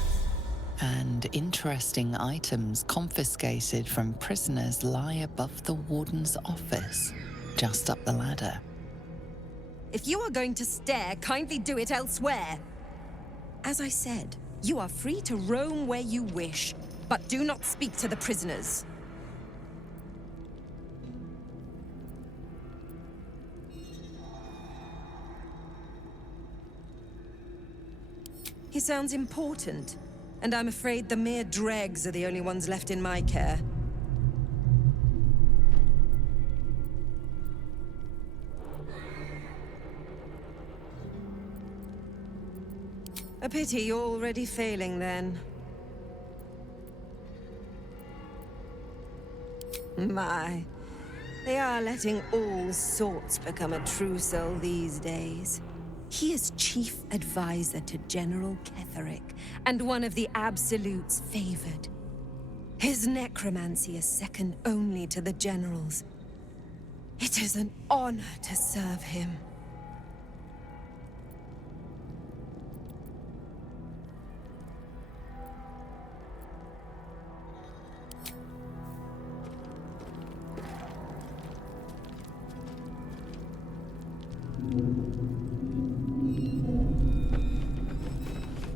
And interesting items confiscated from prisoners lie above the warden's office, just up the ladder. If you are going to stare, kindly do it elsewhere. As I said, you are free to roam where you wish, but do not speak to the prisoners. He sounds important, and I'm afraid the mere dregs are the only ones left in my care. A pity you're already failing, then. My, they are letting all sorts become a true soul these days. He is chief advisor to General Ketherick, and one of the Absolute's favored. His necromancy is second only to the General's. It is an honor to serve him.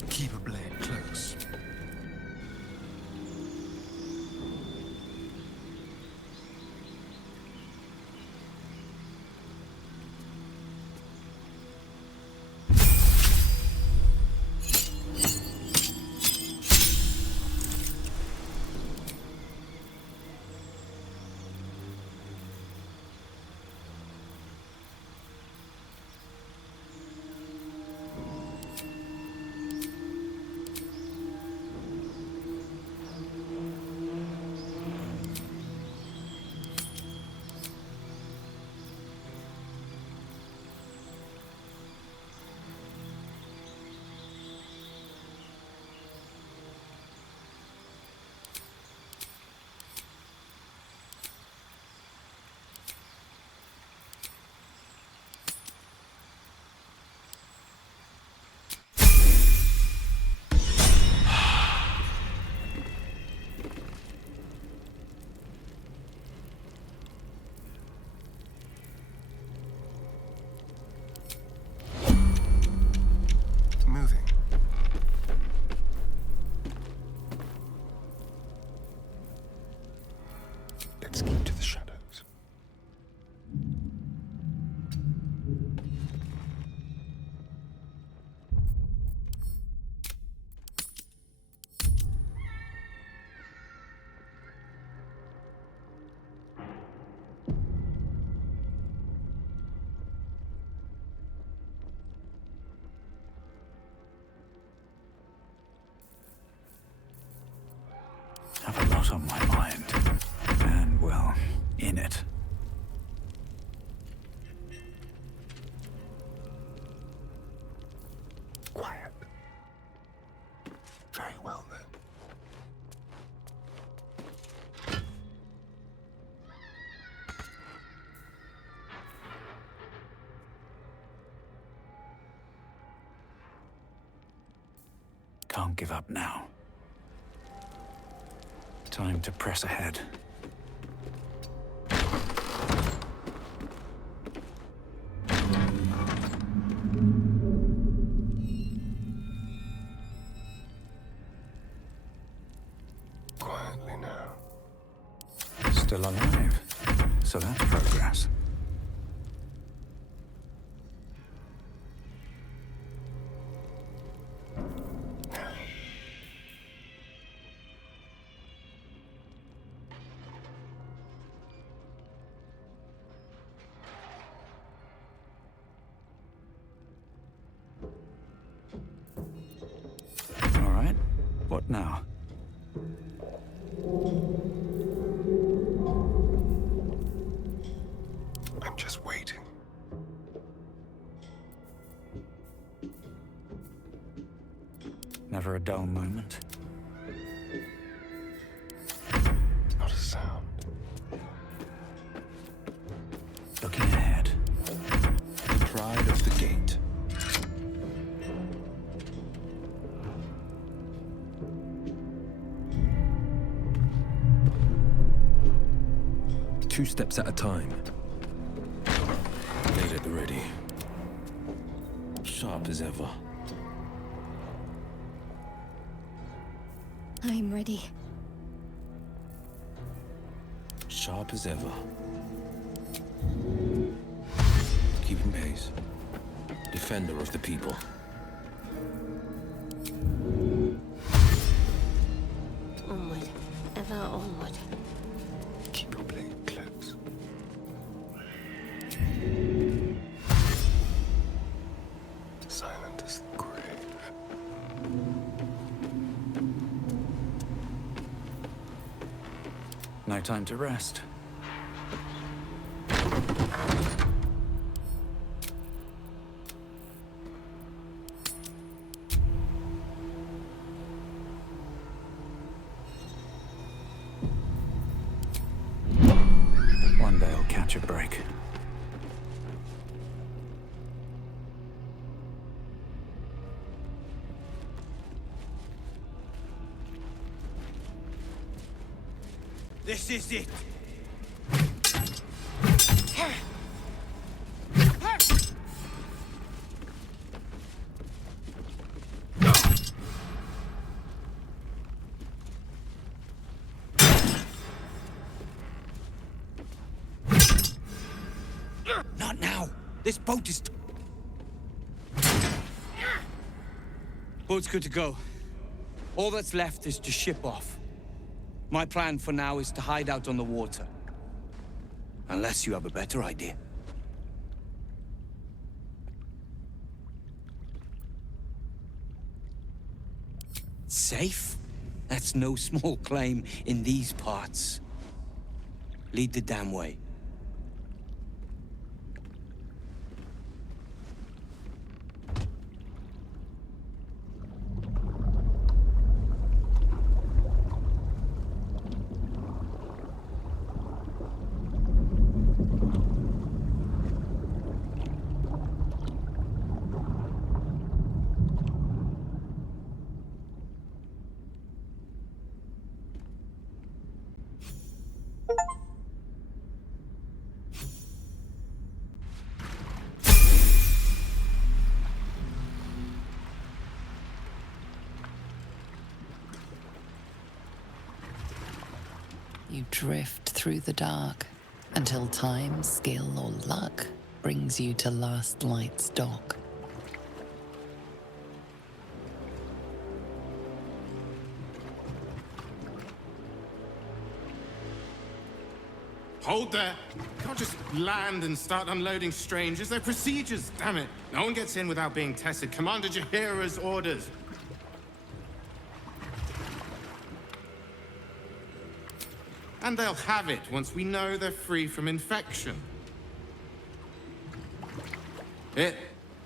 Keep a blade close. Moving. Let's keep to the shadows. Have a lot on my mind. And, well, in it. Quiet. Very well then. Can't give up now. Time to press ahead. Quietly now. Still alive. So that's progress. All right. What now? I'm just waiting. Never a dull moment. Not a sound. Looking ahead. The pride of the gate. Two steps at a time. Blade at the ready. Sharp as ever. I'm ready. Sharp as ever. Keeping pace. Defender of the people. Onward. Ever onward. Keep your blade close. Silent as the grave. No time to rest. One day I'll catch a break. This is it. Not now. This boat is... Boat's good to go. All that's left is to ship off. My plan for now is to hide out on the water. Unless you have a better idea. Safe? That's no small claim in these parts. Lead the damn way. You drift through the dark until time, skill, or luck brings you to Last Light's dock. Hold there. You can't just land and start unloading strangers. They're procedures, damn it. No one gets in without being tested. Commander Jaheira's orders. And they'll have it once we know they're free from infection. Here,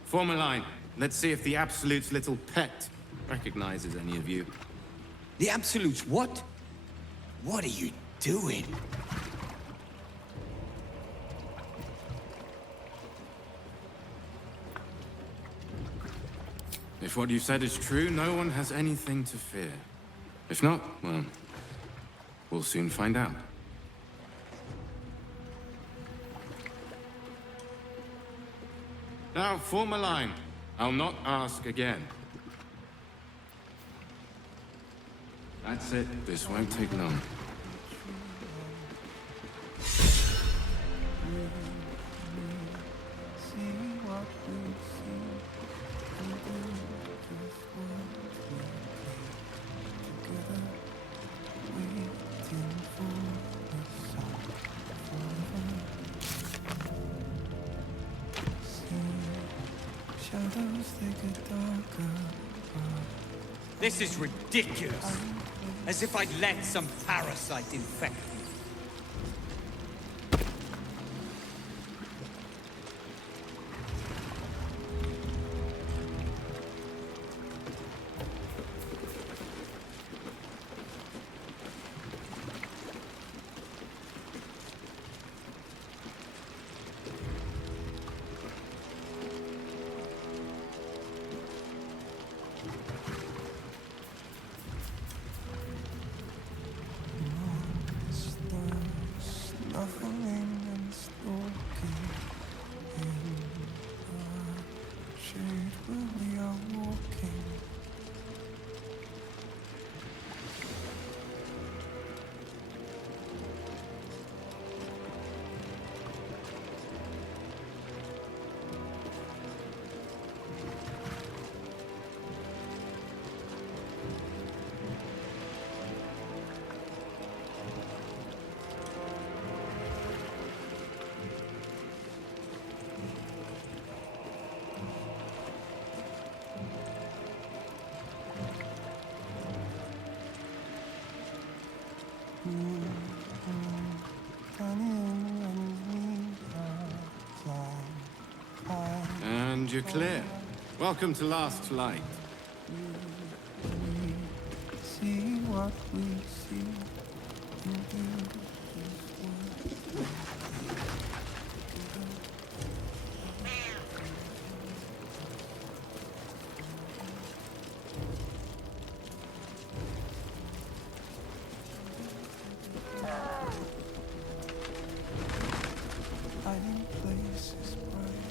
form a line. Let's see if the Absolute's little pet recognizes any of you. The Absolute's what? What are you doing? If what you said is true, no one has anything to fear. If not, well, we'll soon find out. Now, form a line. I'll not ask again. That's it. This won't take long. This is ridiculous. As if I'd let some parasite infect me. And you're clear. Welcome to Last Light. See what we see. Hiding places bright.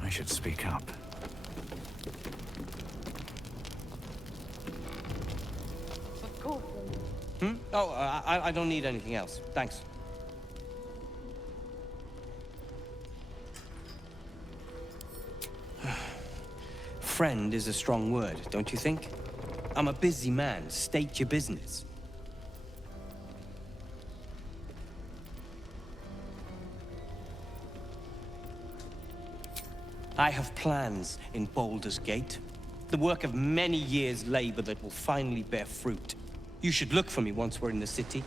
I should speak up. Oh, I don't need anything else. Thanks. Friend is a strong word, don't you think? I'm a busy man. State your business. I have plans in Baldur's Gate. The work of many years' labor that will finally bear fruit. You should look for me once we're in the city.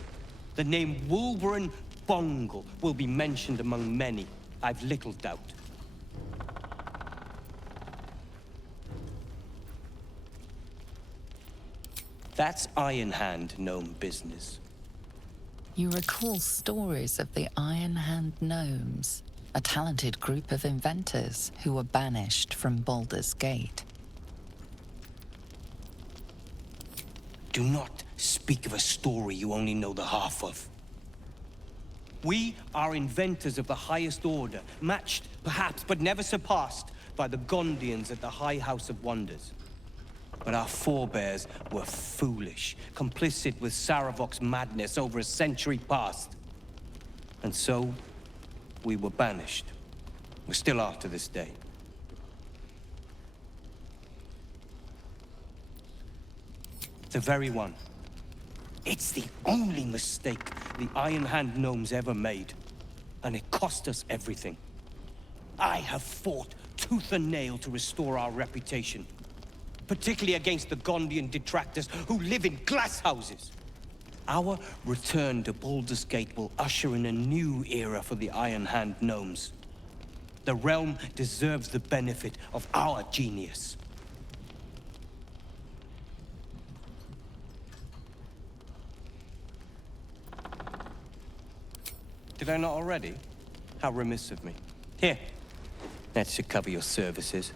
The name Wolverine Bongle will be mentioned among many. I've little doubt. That's Iron Hand gnome business. You recall stories of the Iron Hand gnomes, a talented group of inventors who were banished from Baldur's Gate. Do not speak of a story you only know the half of. We are inventors of the highest order, matched, perhaps, but never surpassed by the Gondians at the High House of Wonders. But our forebears were foolish, complicit with Saravok's madness over a century past. And so, we were banished. We still are to this day. The very one. It's the only mistake the Iron Hand gnomes ever made. And it cost us everything. I have fought tooth and nail to restore our reputation, particularly against the Gondian detractors who live in glass houses. Our return to Baldur's Gate will usher in a new era for the Iron Hand gnomes. The realm deserves the benefit of our genius. Did I not already? How remiss of me. Here, that should cover your services.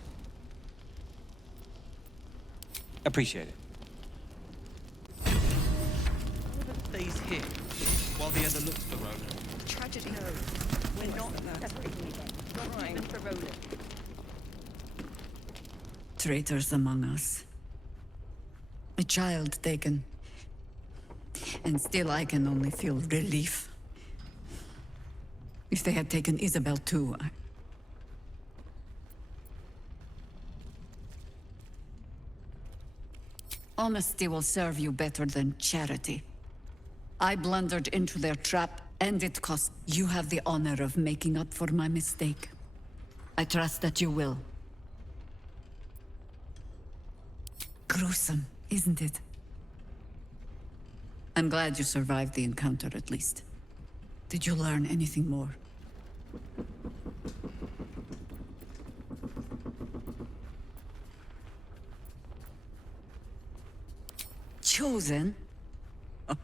Appreciate it. Stays here, while the other looks for Roland. Tragedy. No, we're not separating again. Not even for Roland. Traitors among us. A child taken. And still I can only feel relief. If they had taken Isabel too, Honesty will serve you better than charity. I blundered into their trap, and it cost. You have the honor of making up for my mistake. I trust that you will. Gruesome, isn't it? I'm glad you survived the encounter, at least. Did you learn anything more? Chosen? Oh,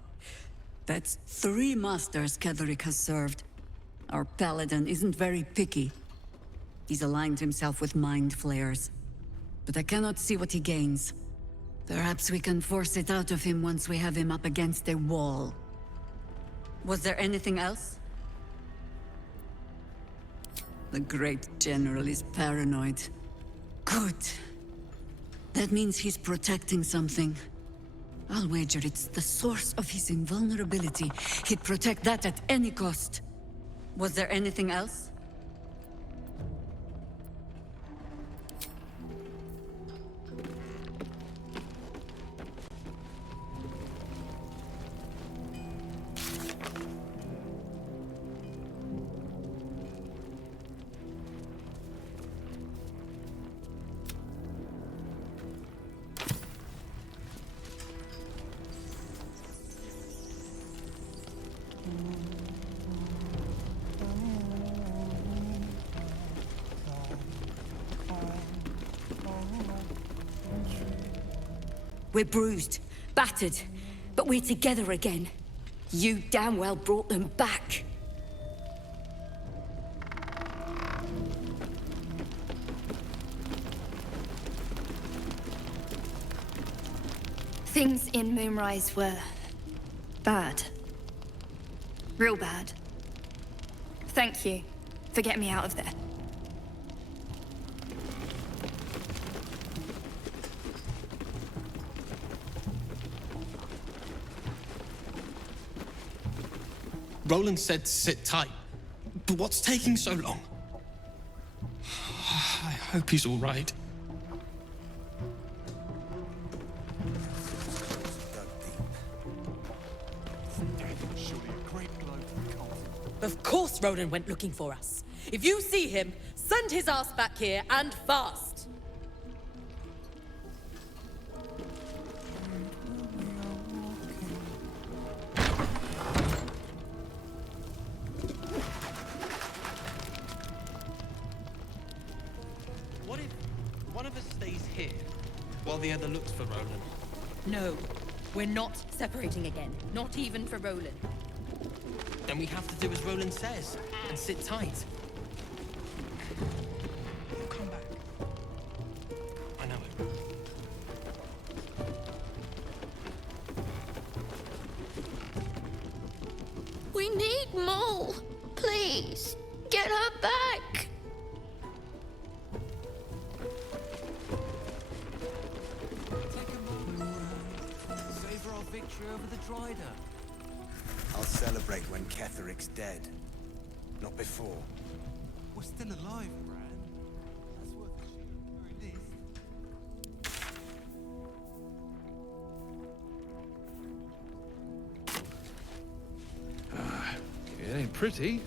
that's 3 masters Ketheric has served. Our paladin isn't very picky. He's aligned himself with mind flayers. But I cannot see what he gains. Perhaps we can force it out of him once we have him up against a wall. Was there anything else? The great general is paranoid. Good. That means he's protecting something. I'll wager it's the source of his invulnerability. He'd protect that at any cost. Was there anything else? We're bruised, battered, but we're together again. You damn well brought them back. Things in Moonrise were bad. Real bad. Thank you for getting me out of there. Roland said sit tight. But what's taking so long? I hope he's all right. Of course Roland went looking for us. If you see him, send his ass back here, and fast. What if one of us stays here, while the other looks for Roland? No, we're not separating again. Not even for Roland. Then we have to do as Roland says, and sit tight. He'll come back. I know it. We need Mole. Please, get her back. Savor our victory over the Drider. I'll celebrate when Ketheric's dead. Not before. We're still alive, Bran. That's worth a shoot, or it is. It ain't pretty,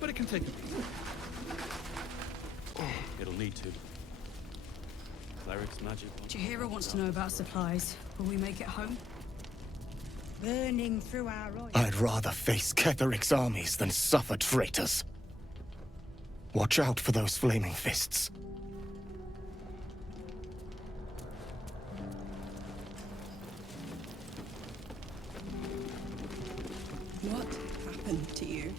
but it can take a beat. need to. Cleric's magic. Chihiro wants to know about supplies. Will we make it home? Burning through our oil. I'd rather face Ketheric's armies than suffer traitors. Watch out for those flaming fists. What happened to you?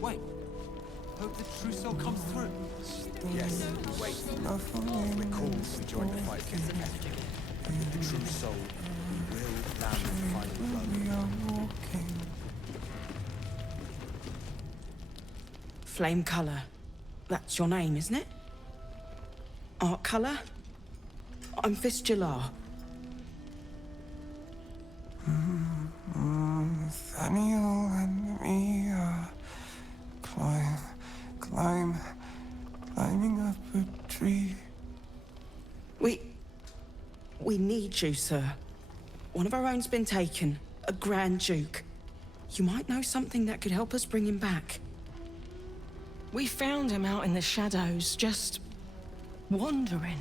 Wait. Hope the trousseau comes through. Yes. Wait. Recall we joined the fight against Ketheric. The true soul will land the final blow. Flame Colour. That's your name, isn't it? Art Colour? I'm Fistula. Nathaniel and me climbing up a tree. We need you, sir. One of our own's been taken. A Grand Duke. You might know something that could help us bring him back. We found him out in the shadows, just wandering.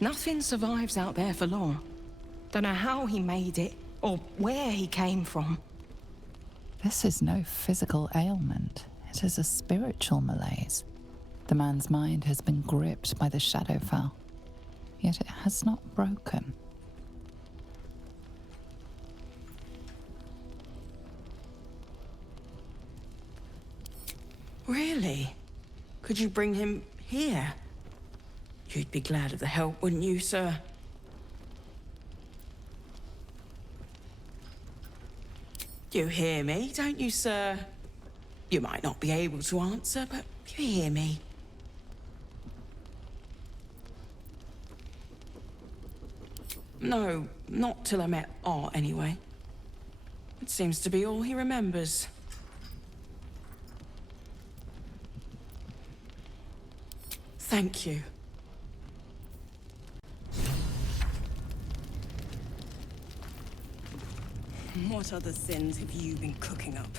Nothing survives out there for long. Don't know how he made it, or where he came from. This is no physical ailment. It is a spiritual malaise. The man's mind has been gripped by the Shadowfell, yet it has not broken. Really? Could you bring him here? You'd be glad of the help, wouldn't you, sir? You hear me, don't you, sir? You might not be able to answer, but you hear me. No, not till I met Art, anyway. It seems to be all he remembers. Thank you. What other sins have you been cooking up?